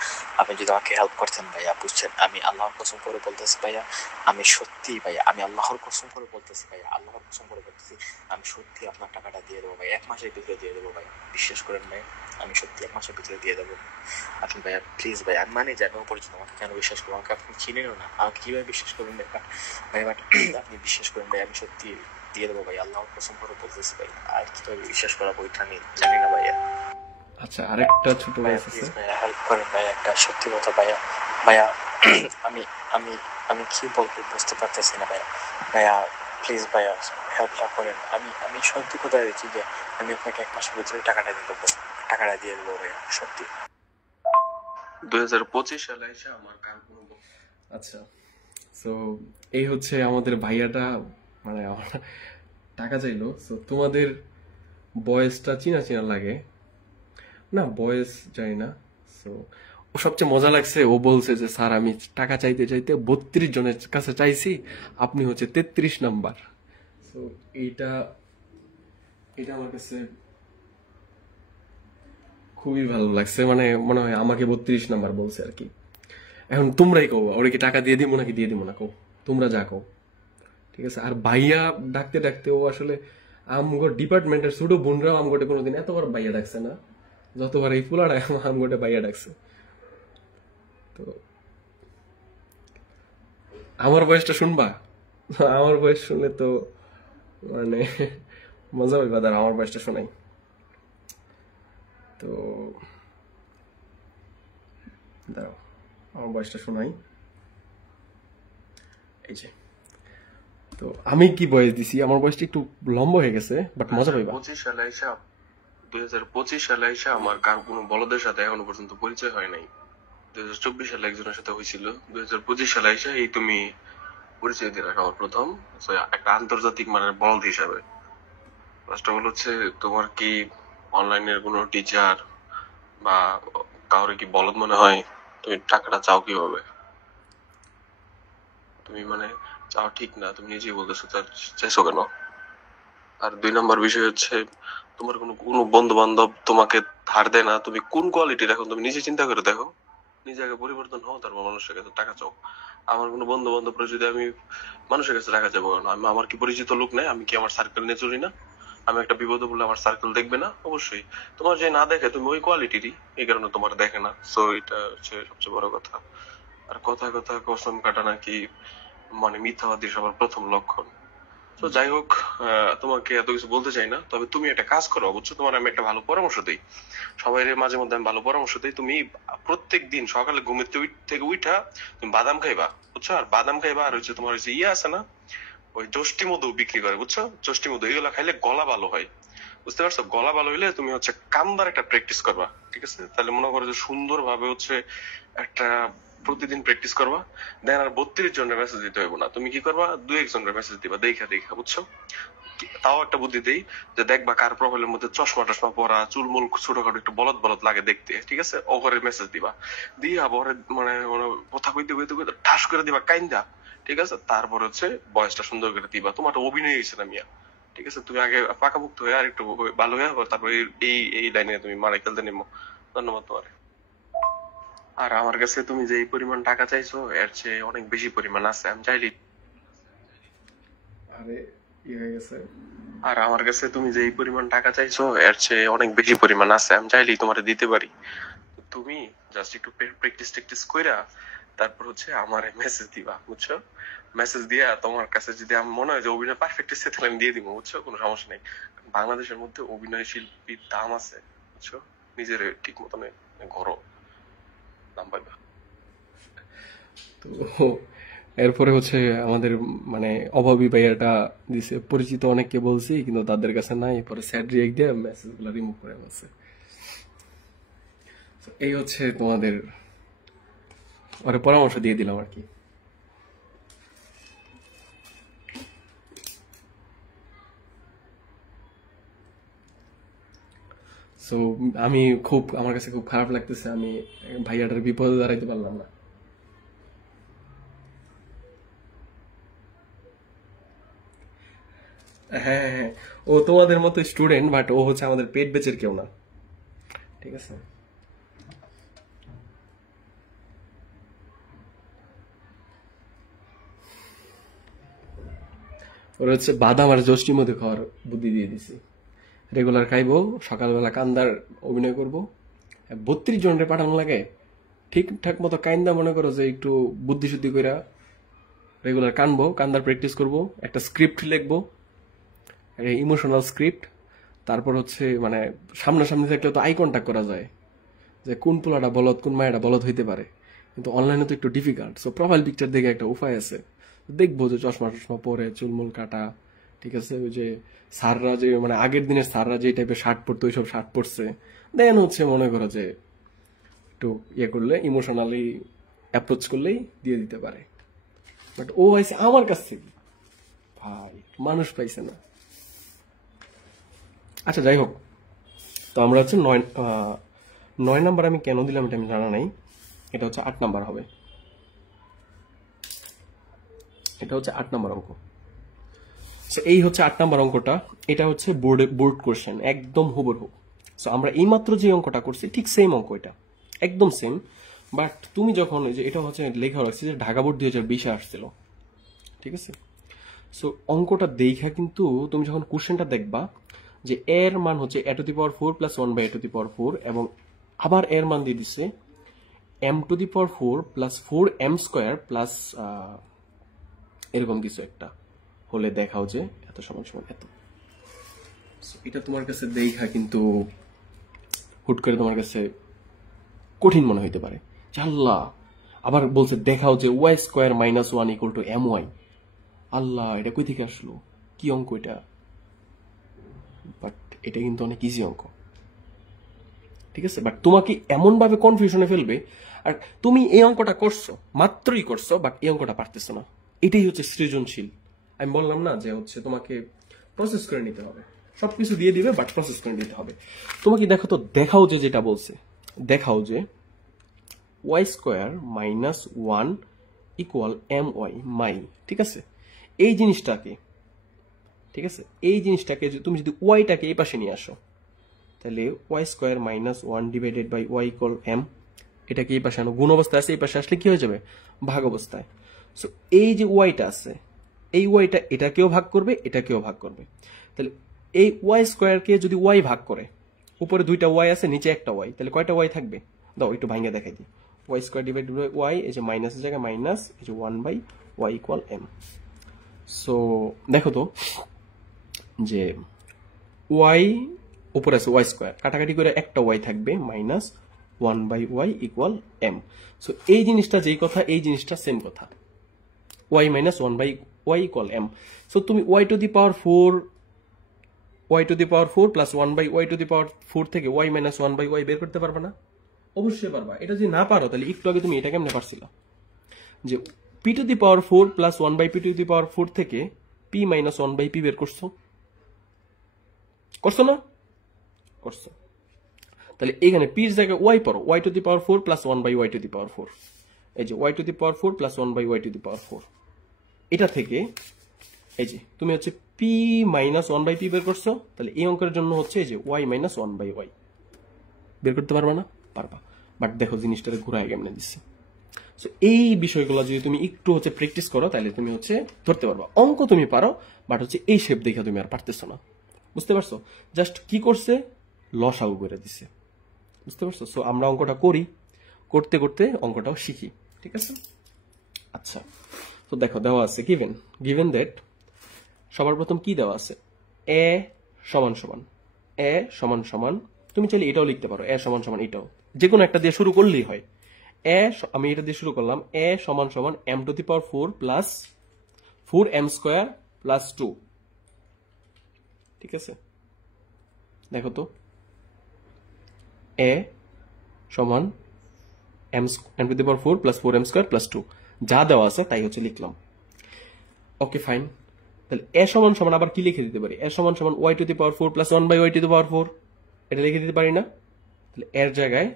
আপনি যদি আমাকে হেল্প করতেন ভাইয়া, বুঝছেন? আমি আল্লাহর কসম করে বলতেছি ভাইয়া, আমি সত্যি ভাইয়া, আমি আল্লাহর কসম করে বলতেছি ভাইয়া, আল্লাহর কসম করে বলতেছি, আমি সত্যি আপনার টাকাটা দিয়ে দেবো ভাই, 1 মাসের ভিতরে দিয়ে দেবো ভাই, বিশ্বাস করেন ভাই, আমি সত্যি 1 মাসের ভিতরে দিয়ে দেবো। আপনি ভাইয়া প্লিজ ভাই, আমি মানে জানি পরিচিত, আমাকে কেন বিশ্বাস করবো? আমাকে আপনি চিনেনও না, আমাকে কিভাবে বিশ্বাস করবেন ভাই? ভাই বাট আপনি বিশ্বাস করেন ভাই, আমি সত্যি দিয়ে দেবো ভাই, আল্লাহর কসম করে বলতেছি ভাই, আর কিভাবে বিশ্বাস করাবো ওইটা আমি জানি না ভাইয়া। আচ্ছা, আরেকটা ছোট ভাইয়া বয়স আছে। প্লিজ ভাইয়া হেল্প করেন ভাইয়া, একটা সত্যি কথা ভাইয়া। ভাইয়া আমি আমি আমি কি বলবো বুঝতে পারতেছি না ভাইয়া। ভাইয়া প্লিজ ভাইয়া হেল্পটা করেন। আমি সত্যি কথা দিচ্ছি যে আমি আপনাকে 1 মাসের ভিতরে টাকাটা দিয়ে দেবো, টাকাটা দিয়ে দেবো ভাইয়া, সত্যি। 2025 সালে এসে আমার কার কোনো আচ্ছা, সো এই হচ্ছে আমাদের ভাইয়াটা, মানে আমার টাকা চাইলো। সো তোমাদের বয়েসটা চিনা চিনা লাগে না, বয়েস জানি না। সো ও সবচেয়ে মজা লাগছে, ও বলছে যে স্যার আমি টাকা চাইতে চাইতে 32 জনের কাছে চাইছি, আপনি হচ্ছে 33 নাম্বার। সো এইটা এটা আমার কাছে খুবই ভালো লাগছে, মানে মনে হয় আমাকে 32 নাম্বার বলছে আর কি। এখন তোমরাই কও ওরে কি টাকা দিয়ে দিব নাকি দিয়ে দিব না, কও তোমরা যা কও, ঠিক আছে। আর ভাইয়া ডাকতে ডাকতে ও আসলে আমগো ডিপার্টমেন্টের ছোট বোনরাও আমগোটে কোনোদিন এতবার ভাইয়া ডাকছে না যতবার এই ফুলাটা আমগোটে ভাইয়া ডাকছে। তো আমার বয়সটা শুনবা, আমার বয়স শুনলে তো মানে মজা হইবা, দাঁড়া আমার বয়সটা শোনাই। তো দাঁড়াও আমার বয়সটা শোনাই, এই যে। তো আমি কি বয়স দিছি, আমার বয়সটা একটু লম্বা হয়ে গেছে, বাট মজা পাইবা। 2025 সালে এসে আমার কার কোনো বলদের সাথে এখনো পর্যন্ত পরিচয় হয় নাই। 2024 সালে একজনের সাথে হয়েছিল, 2025 সালে এসে এই তুমি পরিচয় দিয়ে রাখা আমার প্রথম। So, একটা আন্তর্জাতিক মানের বলদ হিসাবে ফার্স্ট অফ অল হচ্ছে, তোমার কি অনলাইনের কোনো টিচার বা কাউরে কি বলদ মনে হয়? তুমি টাকাটা চাও কিভাবে? তুমি মানে চাও ঠিক না, তুমি নিজেই বলতেছো, চাইছো কেন? আর 2 নম্বর বিষয় হচ্ছে, তোমার কোনো কোনো বন্ধু বান্ধব তোমাকে ধার দেয় না, তুমি কোন কোয়ালিটির এখন তুমি নিজে চিন্তা করে দেখো, নিজে আগে পরিবর্তন হও, তারপর মানুষের কাছে টাকা চাও। আমার কোনো বন্ধু বান্ধবরা যদি আমি মানুষের কাছে টাকা চাবো কেন? আমি আমার কি পরিচিত লোক নাই? আমি কি আমার সার্কেল নিয়ে চলি না? আমি একটা বিপদে পড়লে আমার সার্কেল দেখবে না? অবশ্যই। তোমার যে না দেখে তুমি ওই কোয়ালিটিরই, এই কারণে তোমার দেখে না। সো এটা হচ্ছে সবচেয়ে বড় কথা। আর কথায় কথায় কসম কাটা নাকি মানে মিথ্যাবাদী সবার প্রথম লক্ষণ। তো যাই হোক, তোমাকে এত কিছু বলতে চাই না, তবে তুমি একটা কাজ করো, বুঝছো? তোমার আমি একটা ভালো পরামর্শ দিই, সবাই মাঝে মধ্যে আমি ভালো পরামর্শ দিই। তুমি প্রত্যেক দিন সকালে ঘুমের থেকে উঠা তুমি বাদাম খাইবা, বুঝছো? আর বাদাম খাইবা, আর হচ্ছে তোমার হচ্ছে ইয়ে আছে না, ওই যষ্টি মধু বিক্রি করে, বুঝছো? যষ্টি মধু, এগুলো খাইলে গলা ভালো হয়, বুঝতে পারছো? গলা ভালো হইলে তুমি হচ্ছে কান্দার একটা প্র্যাকটিস করবা, ঠিক আছে? তাহলে মনে করো যে সুন্দর ভাবে হচ্ছে একটা প্রতিদিন প্র্যাকটিস করবা, দেন আর 32 জনের মেসেজ দিতে হইব না। তুমি কি করবা, 2-1 জনের মেসেজ দিবা দেখা দেখা, বুঝছো? তাও একটা বুদ্ধি দেই, যে দেখবা কার প্রোফাইলের মধ্যে চশমা টশমা পরা, চুলমুল ছোটখাটো একটু বলদ বলদ লাগে দেখতে, ঠিক আছে? ওভারে মেসেজ দিবা, দিয়া পরে মানে কথা কইতে কইতে কইতে ঠাস করে দিবা কাইন্দা, ঠিক আছে? তারপর হচ্ছে বয়সটা সুন্দর করে দিবা। তোমার তো অভিনয় হয়েছে না মিয়া, ঠিক আছে? তুমি আগে পাকাপোক্ত হয়ে আর একটু ভালো হয়ে তারপর এই এই লাইনে তুমি মারা খেলতে নেমো। ধন্যবাদ তোমার। আর আমার কাছে তুমি যে পরিমাণ টাকা চাইছো এর চেয়ে অনেক বেশি পরিমাণ আছে, আমি চাইলি। আরে কি হয়ে গেছে? আর আমার কাছে তুমি যে পরিমাণ টাকা চাইছো এর চেয়ে অনেক বেশি পরিমাণ আছে, আমি চাইলেই তোমার দিতে পারি। তুমি জাস্ট একটু প্র্যাকটিস টেকটিস কইরা তারপর হচ্ছে আমার মেসেজ দিবা, বুঝছো? মেসেজ দিয়া তোমার কাছে যদি আমার মনে হয় যে অভিনয় পারফেক্ট আছে, তাহলে আমি দিয়ে দিব, বুঝছো? কোনো সমস্যা নেই। বাংলাদেশের মধ্যে অভিনয় শিল্পীর দাম আছে, বুঝছো? নিজের ঠিক মতন ঘরো দাম পাইবা। তো এরপরে হচ্ছে আমাদের মানে অভাবী ভাইয়াটা দিছে, পরিচিত অনেককে বলছি কিন্তু তাদের কাছে নাই, পরে স্যাড রিয়েক্ট দিয়ে মেসেজ গুলো রিমুভ করে ফেলছে। এই হচ্ছে তোমাদের ওরে পরামর্শ দিয়ে দিলাম আর কি। সো আমি খুব, আমার কাছে খুব খারাপ লাগতেছে, আমি ভাইয়াটার বিপদে দাঁড়াইতে পারলাম না। হ্যাঁ হ্যাঁ হ্যাঁ, ও তোমাদের মতো স্টুডেন্ট, বাট ও হচ্ছে আমাদের পেট বেচের কেউ না, ঠিক আছে? ওর হচ্ছে বাদাম আর যষ্টির মধ্যে খাওয়ার বুদ্ধি দিয়ে দিছি। রেগুলার খাইবো, সকালবেলা কান্দার অভিনয় করব। 32 জনের পাঠানো লাগে, ঠিকঠাক মতো কাইন্দা মনে করো যে একটু বুদ্ধি শুদ্ধি কইরা রেগুলার কানবো, কান্দার প্র্যাকটিস করব, একটা স্ক্রিপ্ট লিখবো, একটা ইমোশনাল স্ক্রিপ্ট, তারপর হচ্ছে মানে সামনাসামনি থাকলে তো আই কন্ট্যাক্ট করা যায় যে কোন পোলাটা বলদ কোন মায়েরা বলদ হইতে পারে, কিন্তু অনলাইনে তো একটু ডিফিকাল্ট। সো প্রোফাইল পিকচার দেখে একটা উপায় আছে, দেখবো যে চশমা টশমা পরে চুলমুল কাটা, ঠিক আছে, ওই যে স্যাররা যে মানে আগের দিনের স্যাররা যে টাইপের শার্ট পরতো ওইসব শার্ট পরছে, দেন হচ্ছে মনে করো যে একটু ইয়ে করলে ইমোশনালি অ্যাপ্রোচ করলেই দিয়ে দিতে পারে। বাট ও আইসে আমার কাছ থেকে, ভাই মানুষ পাইছে না। আচ্ছা যাই হোক, তো আমরা হচ্ছে 9 নাম্বার আমি কেন দিলাম এটা আমি জানা নাই, এটা হচ্ছে 8 নাম্বার হবে, এটা হচ্ছে 8 নাম্বার অঙ্ক। এই হচ্ছে 8 নাম্বার অঙ্কটা, এটা হচ্ছে বোর্ড কোশ্চেন একদম হুবহু। সো আমরা এইমাত্র যে অঙ্কটা করছি ঠিক সেম অঙ্ক, এটা একদম সেম। বাট তুমি যখন যে এটা হচ্ছে লেখা রাখছে যে ঢাকা বোর্ড 2020 আসছিল, ঠিক আছে। সো অঙ্কটা দেখা কিন্তু তুমি যখন কোশ্চেনটা দেখবা যে এর মান হচ্ছে a to the power 4 plus 1 by a to the power 4, এবং আবার এর মান দিয়ে দিচ্ছে m to the power 4 plus 4m square plus এরকম কিছু একটা হলে দেখাও যে এত সমান সমান এত। এটা তোমার কাছে দেখা কিন্তু হুট করে তোমার কাছে কঠিন মনে হইতে পারে, আল্লাহ আবার বলছে দেখাও যে y square minus 1 equal to my। আল্লাহ এটা কই থেকে আসলো, কি অঙ্ক এটা? বাট এটা কিন্তু অনেক ইজি অঙ্ক, ঠিক আছে। বাট তোমাকে এমন ভাবে কনফিউশনে ফেলবে, আর তুমি এই অঙ্কটা করছো, মাত্রই করছো, বাট এই অঙ্কটা পারতেছো না। এটাই হচ্ছে সৃজনশীল। আমি বললাম না যে হচ্ছে তোমাকে প্রসেস করে নিতে হবে, সবকিছু দিয়ে দিবে বাট প্রসেস করে নিতে হবে। তোমাকে দেখো তো, দেখাও যে যেটা বলছে, দেখাও যে y square minus 1 equal my মাই, ঠিক আছে। এই জিনিসটাকে, ঠিক আছে, এই জিনিসটাকে তুমি যদি ওয়াইটাকে এই পাশে নিয়ে আসো, তাহলে y square minus 1 divided by y equal m, এটাকে এই পাশে আনো, গুণ অবস্থায় আছে, এই পাশে আসলে কি হয়ে যাবে, ভাগ অবস্থায়। সো এই যে ওয়াইটা আছে, এই ওয়াইটা এটাকেও ভাগ করবে, এটাকেও ভাগ করবে। তাহলে এই ওয়াই স্কোয়ারকে যদি ওয়াই ভাগ করে, উপরে দুইটা ওয়াই আছে, নিচে একটা ওয়াই, তাহলে কয়টা ওয়াই থাকবে? দাও একটু ভাঙিয়ে দেখাই দিই। Y square divided by Y, এই যে মাইনাসের জায়গায় মাইনাস, এই যে 1 by Y equal m। So দেখো তো যে ওয়াই উপরে আছে ওয়াই স্কোয়ার, কাটাকাটি করে একটা ওয়াই থাকবে, minus 1 by Y equal m। So এই জিনিসটা যেই কথা, এই জিনিসটা সেম কথা, y minus 1 by Y equal m। So তুমি y to the power 4, y to the power 4 plus 1 by Y to the power 4 থেকে y মাইনাস 1 বাই ওয়াই বের করতে পারবে না? অবশ্যই পারবা। এটা যদি না পারো তাহলে একটু আগে তুমি এটা কেমনে পারছিলা যে p to the power 4 plus 1 by p to the power 4 থেকে p মাইনাস 1 বাই p বের করছো, করছো না? করছো। তাহলে এখানে p এর জায়গায় y পড়ো, y to the power 4 plus 1 by Y to the power 4, এই যে y to the power 4 plus 1 by Y to the power 4, এটা থেকে এই যে তুমি হচ্ছে p মাইনাস 1 বাই p বের করছো, তাহলে এই অঙ্কের জন্য হচ্ছে এই যে y মাইনাস 1 বাই ওয়াই বের করতে পারবা না? পারবা। বাট দেখো জিনিসটাকে ঘুরায় কেমনে দিচ্ছি। সো এই বিষয়গুলো যদি তুমি একটু হচ্ছে প্র্যাকটিস করো, তাহলে তুমি হচ্ছে ধরতে পারবা। অঙ্ক তুমি পারো, বাট হচ্ছে এই শেপ দেখে তুমি আর পারতেছো না, বুঝতে পারছো? জাস্ট কি করছে, লসাগু করে দিছে, বুঝতে পারছো? সো আমরা অঙ্কটা করি, করতে করতে অঙ্কটাও শিখি, ঠিক আছে। আচ্ছা, তো দেখো দেওয়া আছে গিভেন দ্যাট, সবার প্রথম কি দেওয়া আছে, এ সমান সমান, এ সমান সমান, তুমি চাইলে এটাও লিখতে পারো, এ সমান সমান এটাও, যে কোনো একটা দিয়ে শুরু করলেই হয়। আমি এটা দিয়ে শুরু করলাম, এ সমান সমান m to the power 4 plus 4m square plus 2, ঠিক আছে। দেখো তো, এ সমান m to the power 4 plus 4m square plus 2, যা দেওয়া আছে তাই হচ্ছে লিখলাম। ওকে ফাইন, তাহলে এ সমান সমান আবার কি লিখে দিতে পারি, এ সমান সমান y to the power 4 plus 1 by Y to the power 4, এটা লিখে দিতে পারি না? তাহলে এর জায়গায়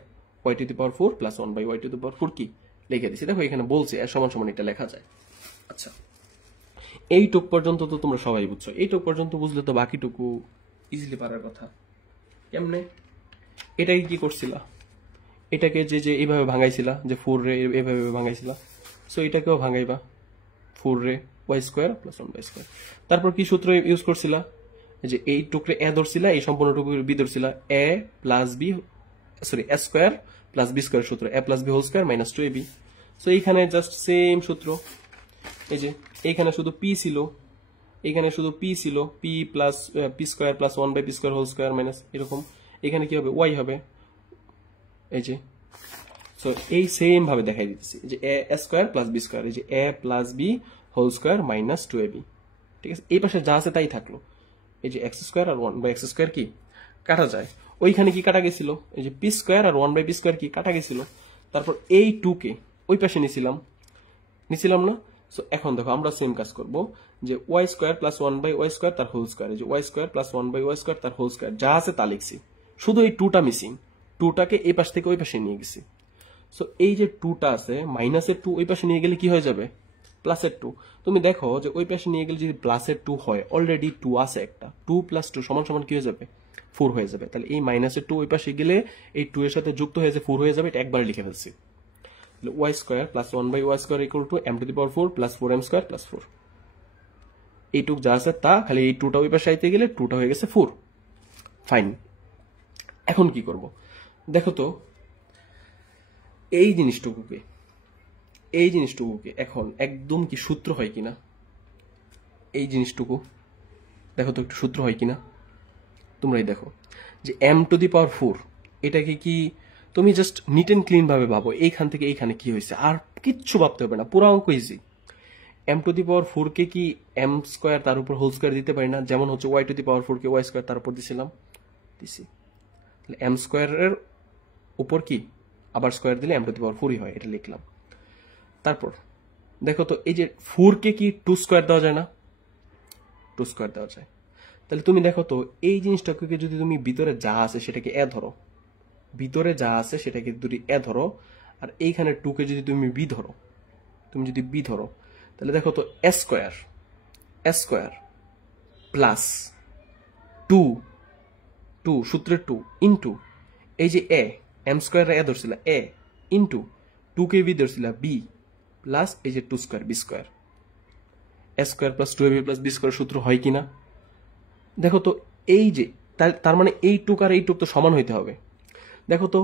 y to the power 4 plus 1 by Y to the power 4 কি লিখে দিচ্ছি। দেখো এখানে বলছে এ সমান সমান এটা লেখা যায়। আচ্ছা, এইটুক পর্যন্ত তো তোমরা সবাই বুঝছো, এইটুক পর্যন্ত বুঝলে তো বাকিটুকু ইজিলি পারার কথা। কেমনে? এটাকে কি করছিলা, এটাকে যে যে এইভাবে ভাঙাইছিলা, যে 4 রে এইভাবে ভাঙাইছিলা, সো এটাকেও ভাঙাইবা 4 রে Y square plus 1 by square. তারপর কি সূত্র ইউজ করছিলা, যে এই টুকরে এ ধরছিলা, এই সম্পূর্ণ টুকরে বি ধরছিলা, A plus B, sorry A square plus B square সূত্র, A plus B whole square minus 2ab। So এইখানে জাস্ট সেম সূত্র, এই যে এইখানে শুধু পি ছিল, এখানে শুধু পি ছিল, P plus P square plus 1 by P square whole square minus এরকম। এখানে কি হবে, ওয়াই হবে, এই যে। সো এই সেম ভাবে দেখাই দিতেছি যে A square plus B square, এই যে A plus B whole square minus 2ab। ঠিক আছে, এই পাশে যা আছে তাই থাকলো। এই যে এক্স স্কোয়ার আর 1 বাই এক্স স্কোয়ার কি কাটা যায়, ওইখানে কি কাটা গেছিল, এই যে পি স্কোয়ার আর 1 বাই পি স্কোয়ার কি কাটা গেছিল। তারপর এই 2 কে ওই পাশে নিছিলাম না। সো এখন দেখো আমরা সেম কাজ করব, যে Y square plus 1 by Y square তার হোল স্কোয়ার, এই যে Y square plus 1 by Y square তার হোল স্কোয়ার যা আছে তা লিখছি, শুধু এই 2টা মিসিং, 2টাকে এই পাশ থেকে ওই পাশে নিয়ে গেছি। সো এই যে 2টা আছে, মাইনাসের 2 ওই পাশে নিয়ে গেলে কি হয়ে যাবে, প্লাসের 2। তুমি দেখো যে ওই পাশে নিয়ে গেলে যদি প্লাসের 2 হয়, অলরেডি 2 আছে একটা, 2 প্লাস 2 সমান সমান কি হয়ে যাবে, 4 হয়ে যাবে। তাহলে এই মাইনাসের 2 ওই পাশে গেলে এই 2 এর সাথে যুক্ত হয়ে যে 4 হয়ে যাবে, এটা একবারে লিখে ফেলছি। Y square plus 1 by Y square equal to m to the power 4 plus 4m square plus 4। এইটুক যা আছে তা, খালি এই 2টা ওই পাশে আইতে গেলে 2টা হয়ে গেছে 4। ফাইন, এখন কি করব দেখো তো, এই জিনিসটুকুকে এখন একদম কি সূত্র হয় কিনা, এই জিনিসটুকু দেখো তো একটু সূত্র হয় কিনা। তোমরাই দেখো যে m টু দি পাওয়ার 4, এটাকে কি তুমি জাস্ট নিট এন্ড ক্লিন ভাবে ভাবো, এইখান থেকে এইখানে কি হয়েছে, আর কিচ্ছু ভাবতে হবে না, পুরো অঙ্ক easy. m to the power 4 কে কি m স্কোয়ার তার উপর হোল স্কোয়ার দিতে পারি না, যেমন হচ্ছে y to the power 4 K y square তার উপর দিছি। তাহলে m স্কোয়ারের উপর কি আবার স্কোয়ার দিলে m টু দি পাওয়ার 4ই হয়, এটা লিখলাম। তারপর দেখো তো এই যে 4 কে কি 2 স্কোয়ার দেওয়া যায় না, 2 স্কোয়ার দেওয়া যায়। তাহলে তুমি দেখো তো এই জিনিসটাকে যদি তুমি ভিতরে যা আছে সেটাকে এ ধরো, ভিতরে যা আছে সেটাকে যদি এ ধরো, আর এইখানে 2 কে যদি তুমি বি ধরো, তাহলে দেখো তো এ স্কোয়ার প্লাস 2 সূত্রের 2 ইন্টু এই যে এম স্কোয়ার এ ধরছিল এ ইন্টু 2 কে বি ধরছিল বি প্লাস এই যে 2 square b square, a square plus 2ab plus B square সূত্র হয় কিনা দেখো তো। এই যে তার মানে এই টুক আর এই টুক তো সমান হইতে হবে। দেখো তো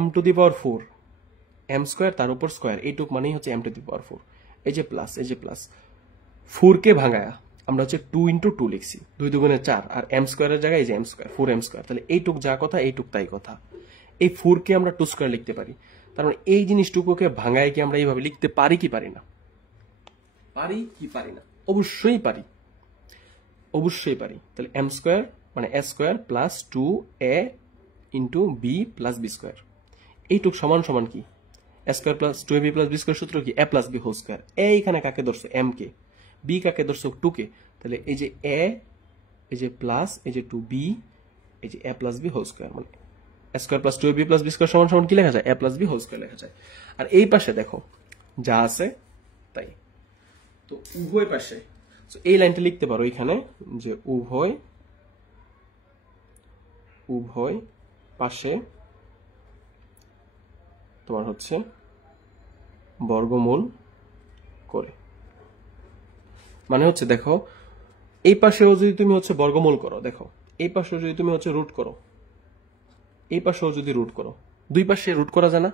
m to the power 4 m square তার উপর স্কোয়ার, এইটুক মানেই হচ্ছে m টু দি পাওয়ার 4। এই যে প্লাস 4 কে ভাঙায়া আমরা হচ্ছে 2 ইন্টু 2 লিখছি, 2 দুগুণে 4, আর m স্কোয়ারের জায়গায় এই যে m স্কোয়ার 4m স্কোয়ার। তাহলে এইটুক যা কথা এইটুক তাই কথা, এই 4 কে আমরা 2 স্কোয়ার লিখতে পারি। তার মানে এই জিনিসটুকুকে ভাঙায় কি আমরা এইভাবে লিখতে পারি কি পারি না, অবশ্যই পারি। তাহলে m স্কোয়ার মানে a square plus 2a into B plus B square, এইটুক সমান সমান কি a square plus 2ab plus B square সূত্র কি a plus B whole square. এইখানে কাকে ধরছো m কে, বি কাকে ধরছো 2 কে, তাহলে এই যে a, এই যে প্লাস এই যে 2b, এই যে a plus B whole square, মানে a square plus 2ab plus B square সমান সমান কি লেখা যায়, a plus B whole square লেখা যায়। আর এই পাশে দেখো যা আছে তাই, তো উভয় পাশে এই লাইনটা লিখতে পারো এখানে, যে উভয় পাশে তোমার হচ্ছে বর্গমূল করে, মানে হচ্ছে দেখো এই পাশেও যদি তুমি হচ্ছে বর্গমূল করো, দেখো এই পাশেও যদি তুমি হচ্ছে রুট করো, এই পাশেও যদি রুট করো, দুই পাশে রুট করা যায় না,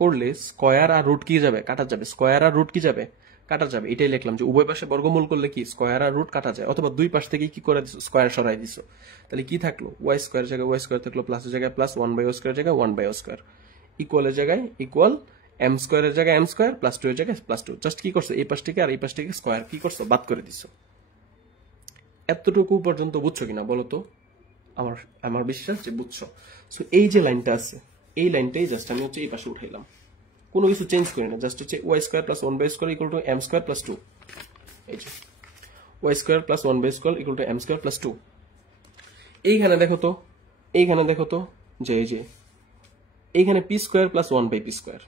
করলে স্কয়ার আর রুট কি যাবে, কাটা যাবে, স্কয়ার আর রুট কি যাবে, কাটা যাবে। এটাই লিখলাম যে উভয় পাশে বর্গমূল করলে কি স্কয়ার আর রুট কাটা যায়, অথবা দুই পাশ থেকে কি করে দিছো, স্কয়ার সরাই দিছো। তাহলে কি থাকলো, ওয়াই স্কয়ার জায়গায় ওয়াই স্কয়ার থাকলো, প্লাসের জায়গায় প্লাস, 1 বাই ওয়াই স্কয়ার জায়গায় 1 বাই ওয়াই স্কয়ার, ইকুয়ালের জায়গায় ইকুয়াল, এম স্কয়ারের জায়গায় এম স্কয়ার, প্লাস 2 এর জায়গায় প্লাস 2। জাস্ট কি করছো, এই পাশ থেকে আর এই পাশ থেকে স্কয়ার কি করছো, বাদ করে দিছো। এতটুকু পর্যন্ত বুঝছো কিনা বলো তো, আমার বিশ্বাস যে বুঝছো। সো এই যে লাইনটা আছে, এই লাইনটাই জাস্ট আমি হচ্ছে এই পাশে উঠাইলাম, কোনো কিছু চেঞ্জ করি না, জাস্ট হচ্ছে y square plus 1 by square equal to m square plus 2। এই যে y square plus 1 by square equal to m square plus 2। এইখানে দেখো তো যে এই যে এইখানে p square plus 1 by p square,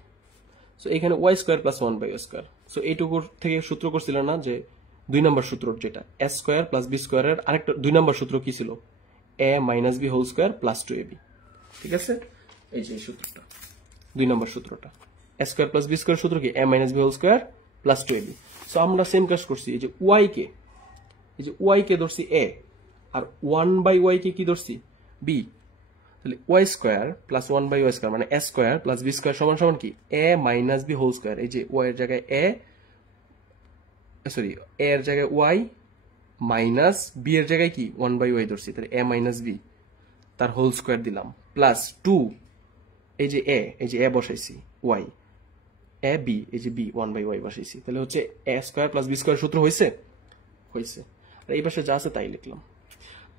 so এইখানে y square plus 1 by Y square. So এইটুকুর থেকে সূত্র করছিল না যে 2 নম্বর সূত্র, যেটা এ স্কয়ার প্লাস বি স্কয়ারের আরেকটা 2 নম্বর সূত্র কি ছিল, a minus B whole square plus 2ab। ঠিক আছে, এই যে সূত্রটা 2 নম্বর সূত্রটা, a square plus B square সূত্র কি এ minus B whole square plus 2ab। So আমরা সেম কাজ করছি, এই যে ওয়াই কে ধরছি এ, আর 1 বাই ওয়াই কে কি ধরছি বি। তাহলে Y square plus 1 by Y square মানে A square plus B square সমান সমান কি এ মাইনাস বি হোল স্কয়ার। এই যে ওয়াই এর জায়গায় এ, সরি এ এর জায়গায় ওয়াই মাইনাস বি এর জায়গায় কি 1/y ধরছি, তাহলে এ মাইনাস বি তার হোল স্কোয়ার দিলাম, প্লাস 2 এই যে এ বসাইছি ওয়াই, এ বি এই যে বি 1/y বসাইছি, তাহলে হচ্ছে এ স্কোয়ার প্লাস বি স্কোয়ার সূত্র হয়েছে। আর এই পাশে যা আছে তাই লিখলাম।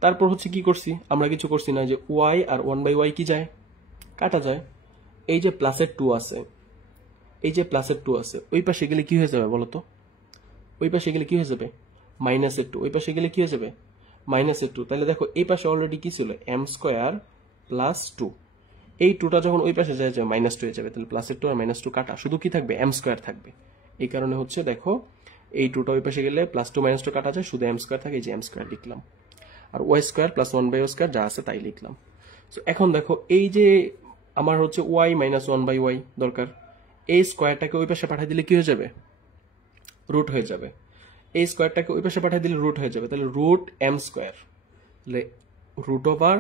তারপর হচ্ছে কি করছি, আমরা কিছু করছি না, যে ওয়াই আর 1/y কি যায়, কাটা যায়। এই যে প্লাসের 2 আছে, ওই পাশে গেলে কি হয়ে যাবে বলতো, ওই পাশে গেলে কি হয়ে যাবে মাইনাসের 2, ওই পাশে গেলে কি হয়ে যাবে মাইনাসের 2। তাহলে দেখো এই পাশে অলরেডি কি ছিল এম স্কোয়ার প্লাস 2, এই 2টা যখন ওই পাশে যায় মাইনাস 2 হয়ে যাবে, তাহলে প্লাসের 2 আর মাইনাস 2 কাটা, শুধু কি থাকবে এম স্কোয়ার থাকবে। এই কারণে হচ্ছে দেখো এই 2টা ওই পাশে গেলে প্লাস 2 মাইনাস 2 কাটা যায়, শুধু এম স্কোয়ার থাকে, এই যে এম স্কোয়ার লিখলাম। আর y square plus 1/y square যা আছে তাই লিখলাম। তো এখন দেখো এই যে আমার হচ্ছে ওয়াই মাইনাস 1/y দরকার, এই স্কোয়ারটাকে ওই পাশে পাঠিয়ে দিলে কি হয়ে যাবে, রুট হয়ে যাবে। এই স্কোয়ারটাকে ওই পাশে পাঠিয়ে দিলে রুট হয়ে যাবে, তাহলে রুট এম স্কোয়ার, তাহলে রুট ওভার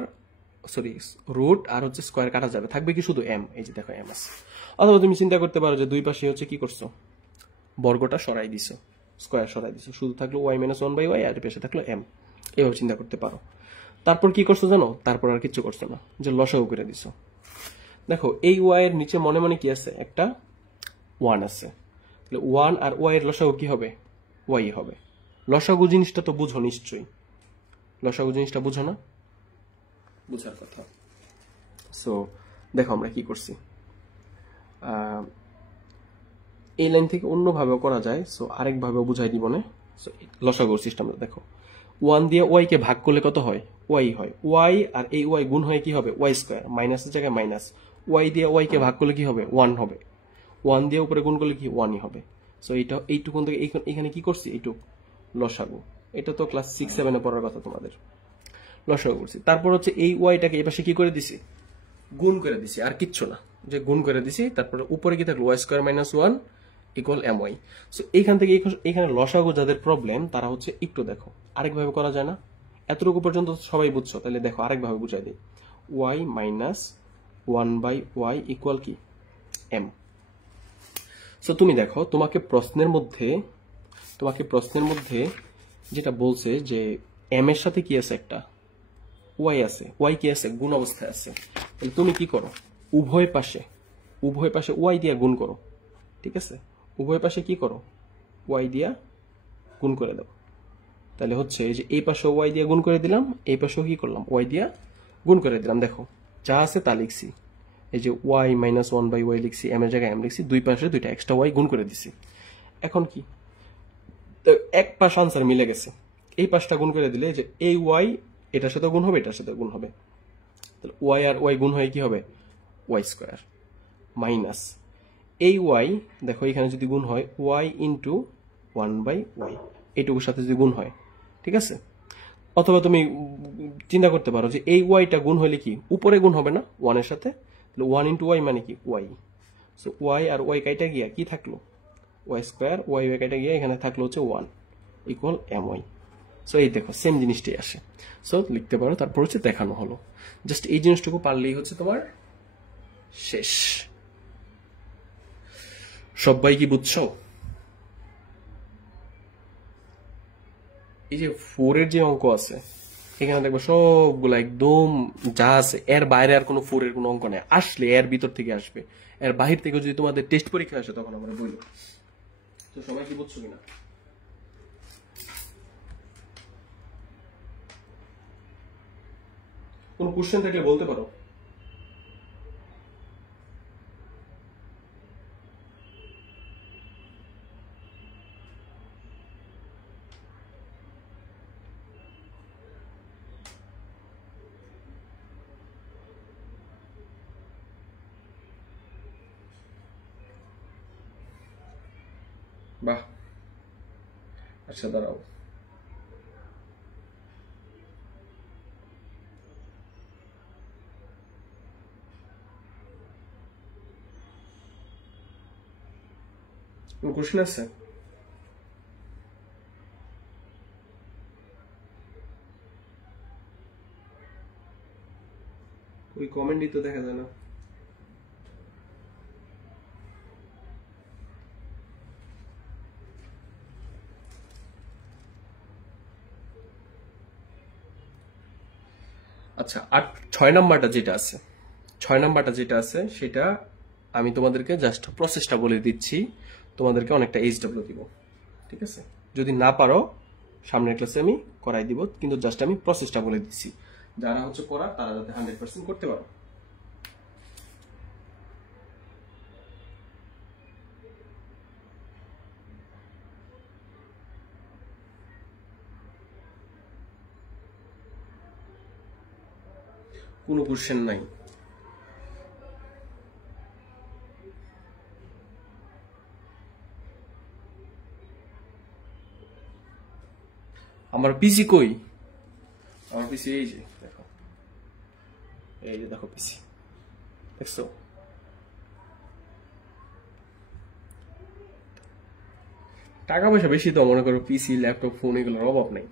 রুট আর হচ্ছে স্কোয়ার কাটা যাবে, থাকবে কি শুধু এম, এই যে দেখো এম আছে। অথবা তুমি চিন্তা করতে পারো যে দুই পাশে হচ্ছে কি করছো, বর্গটা সরাই দিছো, স্কোয়ার সরাই দিছো, শুধু থাকলো ওয়াই মাইনাস 1/y আর পাশে থাকলো এম, এভাবে চিন্তা করতে পারো। তারপর কি করছো জানো, তারপর আর কিছু করছো না, যে লসাগু করে দিছো। দেখো এই ওয়াই এর নিচে মনে মনে কি আছে, একটা 1 আছে, তাহলে 1 আর ওয়াই এর লসাগু কি হবে, ওয়াই হবে। লসাগু জিনিসটা তো বুঝো নিশ্চয়ই, লসাগু জিনিসটা বুঝো না, বুঝার কথা। সো দেখো আমরা কি করছি, এই লাইন থেকে অন্যভাবেও করা যায়, সো আরেকভাবেও বুঝাই দিব না। সো লসাগুর সিস্টেমটা দেখো, 1 দিয়ে ওয়াই কে ভাগ করলে কত হয়, ওয়াই হয়। ওয়াই আর এই ওয়াই গুণ হয়ে কি হবে, ওয়াই স্কোয়ার, মাইনাসের জায়গায় মাইনাস, ওয়াই দিয়ে ওয়াই কে ভাগ করলে কি হবে, 1 হবে। 1 দিয়ে উপরে গুণ করলে কি 1ই হবে। সো এইটুকুন থেকে এখানে কি করছি, এইটুক লসাগু। এটা তো ক্লাস 6-7 পড়ার কথা তোমাদের, লসাগু করছি। তারপর হচ্ছে এই ওয়াইটাকে এই পাশে কি করে দিছি, গুণ করে দিছি, আর কিচ্ছু না, যে গুণ করে দিছি। তারপরে উপরে কি থাকলো, Y square minus 1 equal M Y. So এইখান থেকে এখানে লসাগু যাদের প্রবলেম তারা হচ্ছে একটু দেখো আরেকভাবে করা যায় না, এতটুকু পর্যন্ত সবাই বুঝছো, তাহলে দেখো আরেকভাবে বুঝাই দিই, ওয়াই মাইনাস 1/y ইকুয়াল কি এম। সো তুমি দেখো তোমাকে প্রশ্নের মধ্যে যেটা বলছে যে এম এর সাথে কি আছে, একটা ওয়াই আছে, ওয়াই কি আছে, গুণ অবস্থায় আছে। তাহলে তুমি কি করো, উভয় পাশে ওয়াই দিয়া গুণ করো, ঠিক আছে, উভয় পাশে কি করো, ওয়াই দিয়া গুণ করে দাও। তাহলে হচ্ছে যে এই পাশে ওয়াই দিয়া গুণ করে দিলাম, এই পাশেও কি করলাম, ওয়াই দিয়া গুণ করে দিলাম। দেখো যা আছে তা লিখছি, এই যে ওয়াই মাইনাস 1/y লিখছি, এম এর জায়গায় এম লিখছি, দুই পাশে দুইটা এক্সট্রা ওয়াই গুণ করে দিছি। এখন কি, তো এক পাশ আনসার মিলে গেছে, এই পাশটা গুণ করে দিলে যে এই ওয়াই এটার সাথে গুণ হবে, এটার সাথে গুণ হবে, তাহলে ওয়াই আর ওয়াই গুণ হয়ে কি হবে, ওয়াই স্কোয়ার মাইনাস এই ওয়াই, দেখো এখানে যদি গুণ হয় ওয়াই ইন্টু 1/y, এইটুকুর সাথে যদি গুণ হয়, ঠিক আছে। অথবা তুমি চিন্তা করতে পারো যে এই ওয়াইটা গুণ হলে কি উপরে গুণ হবে না 1 এর সাথে, তাহলে 1 ইন্টু ওয়াই মানে কি ওয়াই। সো ওয়াই আর ওয়াই কাইটা গিয়া কি থাকলো, ওয়াই স্কোয়ার, ওয়াই ওয়াই কাইটা গিয়া এখানে থাকলো হচ্ছে 1 ইকুয়াল এম ওয়াই। সো এই দেখো সেম জিনিসটাই আসে, সো লিখতে পারো। তারপর হচ্ছে দেখানো হলো, জাস্ট এই জিনিসটুকু পারলেই হচ্ছে তোমার শেষ। সবাই কি বুঝছো? এই যে 4 এর যে অঙ্ক আছে এখানে দেখবো সবগুলা একদম যা আছে এর বাইরে আর কোনো 4 এর কোনো অঙ্ক নেই, আসলে এর ভিতর থেকে আসবে। এর বাহির থেকে যদি তোমাদের টেস্ট পরীক্ষা আসে তখন আমরা বলবো। তো সবাই কি বুঝছো কিনা? কোন কোশ্চেন থাকলে বলতে পারো। বাহ, আচ্ছা দাঁড়াও, কোন কোশ্চেন আছে? ওই কমেন্টই তো দেখা যায় না। আচ্ছা, আর 6 নাম্বারটা যেটা আছে সেটা আমি তোমাদেরকে জাস্ট প্রসেসটা বলে দিচ্ছি, তোমাদেরকে অনেকটা এইচডব্লিউ দিব, ঠিক আছে? যদি না পারো সামনের ক্লাসে আমি করাই দিব, কিন্তু জাস্ট আমি প্রসেসটা বলে দিচ্ছি, যারা হচ্ছে করার তারা যাতে 100% করতে পারো। কোনো কোশ্চেন নাই। আমার পিসি কই? আমার পিসি এই যে দেখো, এই যে দেখো পিসি, দেখছো? টাকা পয়সা বেশি তো, মনে করো পিসি, ল্যাপটপ, ফোন এগুলোর অভাব নেই।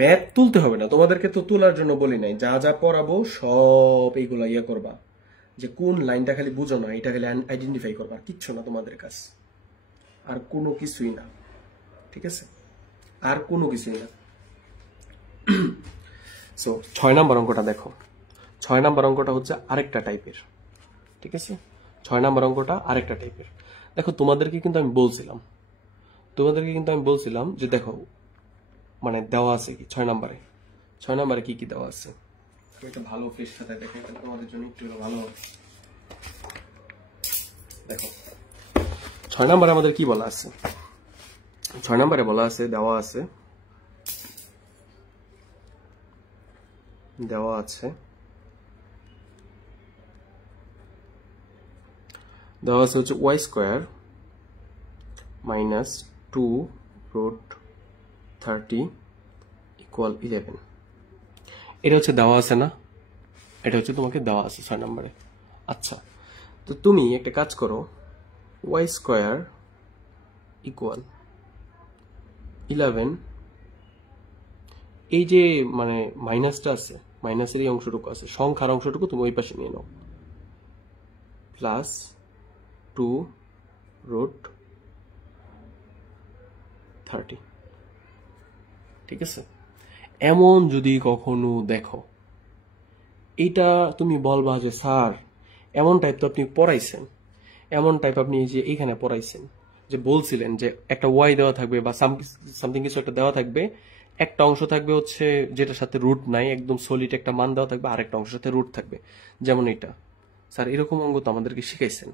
ম্যাথ তুলতে হবে না, তোমাদেরকে তো তোলার জন্য বলি নাই, যা যা পড়াবো সব এইগুলা ইয়ে করবা, যে কোন লাইনটা খালি বুঝো না এটা খালি আইডেন্টিফাই করবা, আর কিচ্ছু না তোমাদের কাছ, আর কোনো কিছুই না, ঠিক আছে? আর কোনো কিছুই না। সো 6 নাম্বার অঙ্কটা দেখো, 6 নাম্বার অঙ্কটা হচ্ছে আরেকটা টাইপের, ঠিক আছে? 6 নাম্বার অঙ্কটা আরেকটা টাইপের। দেখো তোমাদেরকে কিন্তু আমি বলছিলাম যে দেখো, মানে দেওয়া আছে কি 6 নাম্বারে কি কি দেওয়া আছে, আমি একটা ভালো ফ্রেশ খাতায় দেখাই, তাহলে তোমাদের জন্য একটু ভালো হবে। দেখো 6 নাম্বারে আমাদের কি বলা আছে, 6 নাম্বারে বলা আছে, দেওয়া আছে হচ্ছে y² মাইনাস 2√30 ইকুয়াল 11। এটা হচ্ছে দেওয়া আছে না, এটা হচ্ছে তোমাকে দেওয়া আছে 6 নাম্বারে। আচ্ছা, তো তুমি একটা কাজ করো, y² ইকুয়াল 11, এই যে মানে মাইনাসটা আছে, মাইনাসের এই অংশটুকু আছে, সংখ্যার অংশটুকু তুমি ওই পাশে নিয়ে নাও, প্লাস 2√30, ঠিক আছে? এমন যদি কখনো দেখো, এটা তুমি বলবা যে স্যার এমন টাইপ তো আপনি পড়াইছেন, এমন টাইপ আপনি যে এইখানে পড়াইছেন, যে বলছিলেন যে একটা ওয়াই দেওয়া থাকবে বা সামথিং কিছু একটা দেওয়া থাকবে, একটা অংশ থাকবে হচ্ছে যেটার সাথে রুট নাই, একদম সলিড একটা মান দেওয়া থাকবে, আর একটা অংশের সাথে রুট থাকবে, যেমন এটা। স্যার এরকম অঙ্ক তো আমাদেরকে শিখাইছেন,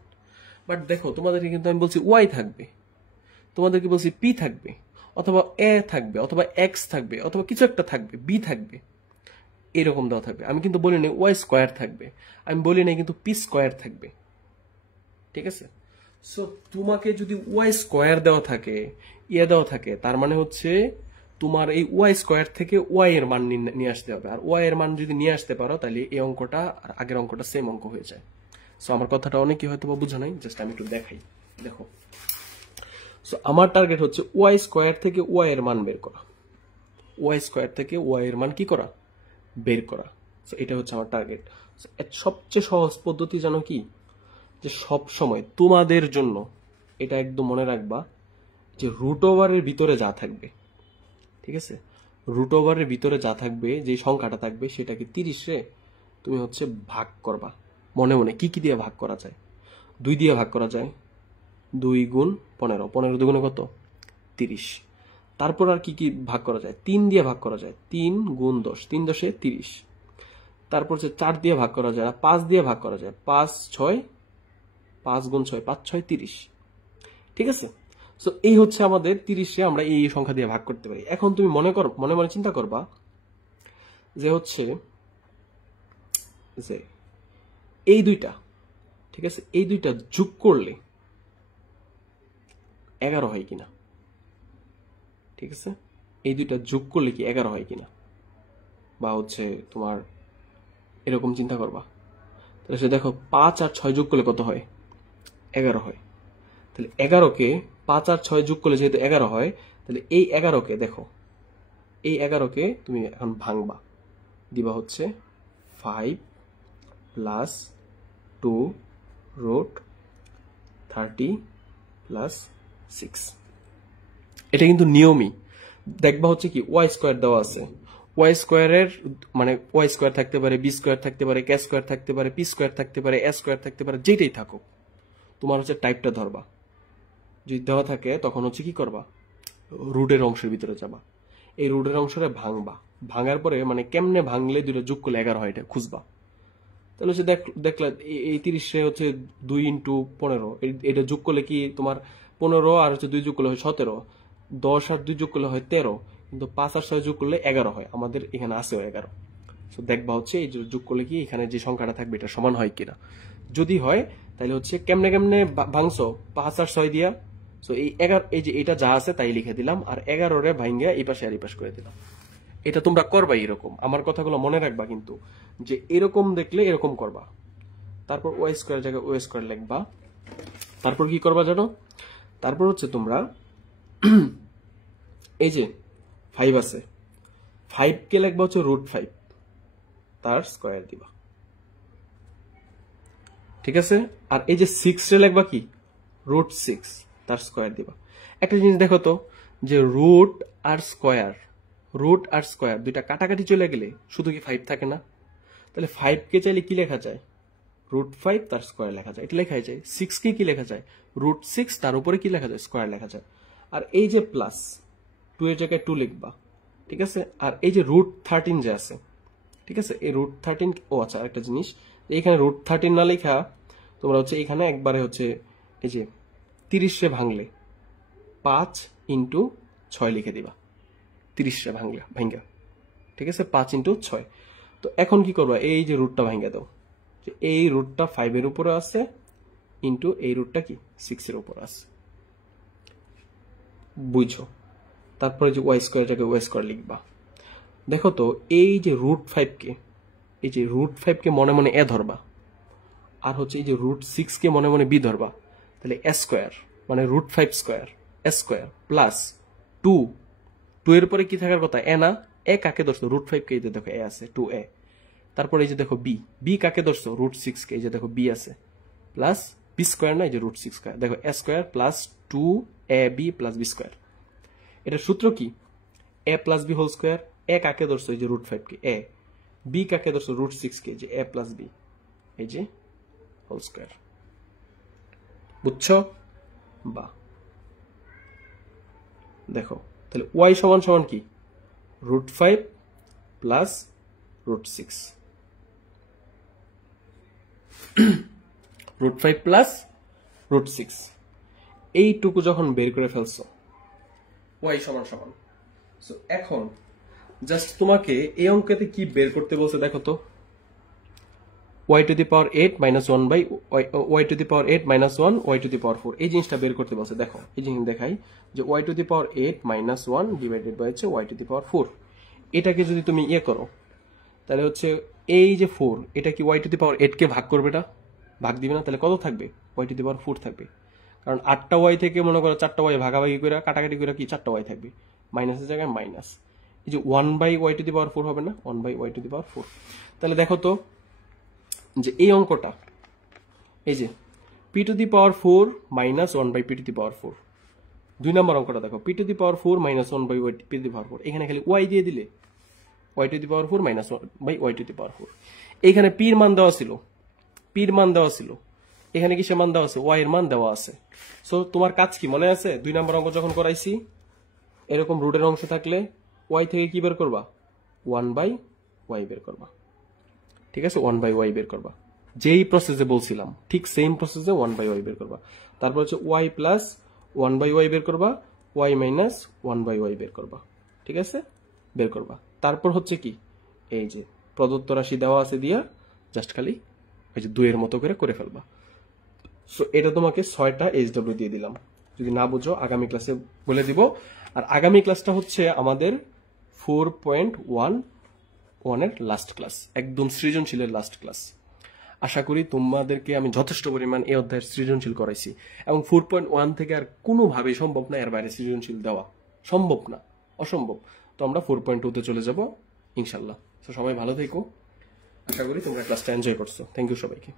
বাট দেখো তোমাদেরকে কিন্তু আমি বলছি ওয়াই থাকবে, তোমাদেরকে বলছি পি থাকবে, অথবা এ থাকবে, অথবা এক্স থাকবে, অথবা কিছু একটা থাকবে, বি থাকবে, এরকম দেওয়া থাকবে। আমি কিন্তু বলি নাই y² থাকবে, আমি বলি নাই কিন্তু p² থাকবে, ঠিক আছে? সো তোমাকে যদি y² দেওয়া থাকে, দেওয়া থাকে, তার মানে হচ্ছে তোমার এই y² থেকে y এর মান নিয়ে আসতে হবে, আর y এর মান যদি নিয়ে আসতে পারো তাহলে এই অঙ্কটা আর আগের অঙ্কটা সেম অঙ্ক হয়ে যায়। সো আমার কথাটা অনেকেই হয়তো বুঝো নাই, জাস্ট আমি একটু দেখাই। দেখো, সো আমার টার্গেট হচ্ছে y² থেকে y এর মান বের করা, y² থেকে y এর মান কি করা, বের করা। সো এটা হচ্ছে আমার টার্গেট। সবচেয়ে সহজ পদ্ধতি জানো কি, যে সব সময় তোমাদের জন্য এটা একদম মনে রাখবা, যে রুট ওভারের ভিতরে যা থাকবে, ঠিক আছে, রুট ওভারের ভিতরে যা থাকবে, যে সংখ্যাটা থাকবে সেটাকে 30-এ তুমি হচ্ছে ভাগ করবা। মনে মনে কি কি দিয়ে ভাগ করা যায়? 2 দিয়ে ভাগ করা যায়, 2 গুণ 15, 15 দুগুণে কত? 30। তারপর আর কি কি ভাগ করা যায়? 3 দিয়ে ভাগ করা যায়, 3 গুণ 10, 3 10-এ 30। তারপর হচ্ছে 4 দিয়ে ভাগ করা যায়, 5 দিয়ে ভাগ করা যায়, 5 গুণ 6, 5 6 30, ঠিক আছে? সো এই হচ্ছে আমাদের 30-এ আমরা এই সংখ্যা দিয়ে ভাগ করতে পারি। এখন তুমি মনে মনে চিন্তা করবা যে হচ্ছে যে এই দুইটা, ঠিক আছে, এই দুইটা যোগ করলে 11 হয় কিনা, ঠিক আছে? এই দুইটা যোগ করলে কি 11 হয় কিনা, বা হচ্ছে তোমার এরকম চিন্তা করবা। তাহলে সে দেখো 5 আর 6 যোগ করলে কত হয়? 11 হয়। তাহলে 11-কে 5 আর 6 যোগ করলে যেহেতু 11 হয়, তাহলে এই 11-কে দেখো, এই 11কে তুমি এখন ভাঙবা, দিবা হচ্ছে 5 প্লাস 2 রুট 30 প্লাস 6। এটা কিন্তু নিয়মই। দেখবা হচ্ছে কি ওয়াই স্কোয়ার দেওয়া আছে, ওয়াই স্কোয়ারের মানে ওয়াই স্কোয়ার থাকতে পারে, বি স্কোয়ার থাকতে পারে, কে স্কোয়ার থাকতে পারে, পি স্কোয়ার থাকতে পারে, এ স্কোয়ার থাকতে পারে, যেটাই থাকুক তোমার হচ্ছে টাইপটা ধরবা। যদি দেওয়া থাকে তখন হচ্ছে কি করবা, রুটের অংশের ভিতরে যাবা, এই রুটের অংশটা ভাঙবা, ভাঙার পরে মানে কেমনে ভাঙলে দুটো যোগ করলে 11 হয় এটা খুঁজবা। তাহলে হচ্ছে দেখলে এই 30 হচ্ছে 2 ইন্টু 15, এটা যোগ করলে কি তোমার 15 আর হচ্ছে 2 যোগ করলে হয় 17, 10 আর 2 যোগ করলে হয় 13, কিন্তু 5 আর 6 যোগ করলে 11 হয়, আমাদের এখানে আসেও 11। তো দেখবা হচ্ছে এই যোগ করলে কি এখানে যে সংখ্যাটা থাকবে এটা সমান হয় কিনা। যদি হয় তাহলে হচ্ছে কেমনে কেমনে ভাঙছো 5 আর 6 দিয়া, তো এই 11 এই যে এটা যা আছে তাই লিখে দিলাম, আর 11 ভাঙ্গা এই পাশে আর এই পাশ করে দিলাম। এটা তোমরা করবা এরকম, আমার কথাগুলো মনে রাখবা কিন্তু, যে এরকম দেখলে এরকম করবা। তারপর ওয়াই স্কোয়ার জায়গায় ওয়াই স্কোয়ার লিখবা। তারপর কি করবা জানো, তারপর হচ্ছে তোমরা এই যে 5 আছে, 5 কে লিখবা হচ্ছে রুট 5, তার স্কোয়ার দিবা, ঠিক আছে। আর এই যে 6 রে লিখবা কি রুট 6, তার স্কোয়ার দিবা। একটা জিনিস দেখো তো, যে রুট আর স্কোয়ার দুইটা কাটাকাটি চলে গেলে শুধু কি 5 থাকে না? তাহলে 5 কে চাইলে কি লেখা যায়, রুট 5 তার স্কোয়ার লেখা যায়, এটা লেখাই যায়। 6 কে কি লেখা যায়, রুট 6 তার উপরে কি লেখা যায়, স্কোয়ার লেখা যায়। আর এই যে প্লাস 2 এর জায়গায় 2 লিখবা, ঠিক আছে। আর এই যে রুট 13 যে আছে, ঠিক আছে, এই রুট 13, ও আচ্ছা একটা জিনিস, এইখানে রুট 13 না লেখা তোমরা হচ্ছে এখানে একবারে হচ্ছে এই যে 30 রে ভাঙলে 5 ইন্টু 6 লিখে দিবা, 30 রে ভাঙ্গা, ঠিক আছে, 5 ইন্টু 6। তো এখন কি করবা, এই যে রুটটা ভাঙ্গা দাও, যে এই রুটটা 5 এর উপরে আছে ইন্টু এই রুটটা কি 6 এর উপরে আছে, বুঝছো। তারপরে যে ওয়াই স্কোয়ার জায়গায় ওয়াই স্কোয়ার লিখবা। দেখো তো এই যে রুট 5 কে মনে মনে এ ধরবা, আর হচ্ছে এই যে রুট 6 কে মনে মনে বি ধরবা, তাহলে এ স্কোয়ার মানে root 5 square a square plus 2 এর পরে কি থাকার কথা, এ না, এ কাকে ধরছো, রুট 5 কে, এই যে দেখো এ আছে 2a। তারপরে এই যে দেখো বি কাকে ধরছো, রুট 6 কে, এই যে দেখো বি আছে, প্লাস বি স্কোয়ার না, এই যে রুট 6 স্কোয়ার, দেখো a square plus 2ab plus B square. এটার সূত্র কি, এ plus B whole square. A কাকে ধরছো, এই যে রুট 5 কে, এ। বি কাকে ধরছো, রুট 6 কে, যে এ প্লাস বি, এই যে হোল স্কোয়ার। বুঝছো? বা দেখো তাহলে ওয়াই সমান সমান কি, root 5 plus root 6, root 5 plus root 6, এইটুকু যখন বের করে ফেলছো ওয়াই সমান সমান। সো এখন জাস্ট তোমাকে এই অঙ্কেতে কি বের করতে বলছে দেখো তো, y to the power 8 minus 1 by y to the power 8 minus 1 y to the power 4, এই জিনিসটা বের করতে বলছে। দেখো এই জিনিস দেখাই, যে y to the power 8 minus 1 divided by হচ্ছে y to the power 4, এটাকে যদি তুমি ইয়ে করো তাহলে হচ্ছে এই যে 4, এটা কি y to the power 8 কে ভাগ করবে, এটা ভাগ দিবে না, তাহলে কত থাকবে, y to the power 4 থাকবে। কারণ 8টা y থেকে মনে করো 4টা y ভাগাভাগি করে কাটাকাটি করে কি 4টা y থাকবে, মাইনাসের জায়গায় মাইনাস, এই যে 1 by y to the power 4 হবে না, 1 by y to the power 4। তাহলে দেখো তো যে এই অঙ্কটা, এই যে p to the power 4 minus 1 by p to the power 4, 2 নম্বর অঙ্কটা দেখো, p to the power 4 minus 1 by p to the power 4, এখানে খালি y দিয়ে দিলে y to the power 4 minus 1 by y to the power 4, এইখানে p এর মান দেওয়া ছিল, এখানে কিসের মান দেওয়া আছে, y এর মান দেওয়া আছে। সো তোমার কাজ কি মনে আছে, 2 নম্বর অঙ্ক যখন করাইছি এরকম রুটের অংশ থাকলে y থেকে কি বের করবা, 1 by y বের করবা, ঠিক আছে, 1 by y বের করবা, যেই প্রসেসে বলছিলাম ঠিক সেম প্রসেসে 1 by y বের করবা। তারপর হচ্ছে y প্লাস 1 by y বের করবা, y মাইনাস 1 by y বের করবা, ঠিক আছে, বের করবা। তারপর হচ্ছে কি, এই যে প্রদত্ত রাশি দেওয়া আছে দিয়া জাস্ট খালি এই যে 2 এর মতো করে ফেলবা। সো এটা তোমাকে 6টা HW দিয়ে দিলাম, যদি না বুঝো আগামী ক্লাসে বলে দিব। আর আগামী ক্লাসটা হচ্ছে আমাদের 4.1 এর লাস্ট ক্লাস, একদম সৃজনশীলের লাস্ট ক্লাস। আশা করি তোমাদেরকে আমি যথেষ্ট পরিমাণ এই অধ্যায়ের সৃজনশীল করাইছি, এবং 4.1 থেকে আর কোনোভাবেই সম্ভব না এর বাইরে সৃজনশীল দেওয়া, সম্ভব না, অসম্ভব। তো আমরা 4.2-তে চলে যাব ইনশাল্লাহ। তো সবাই ভালো থেকো, আশা করি তোমরা ক্লাসটা এনজয় করছো। থ্যাংক ইউ সবাইকে।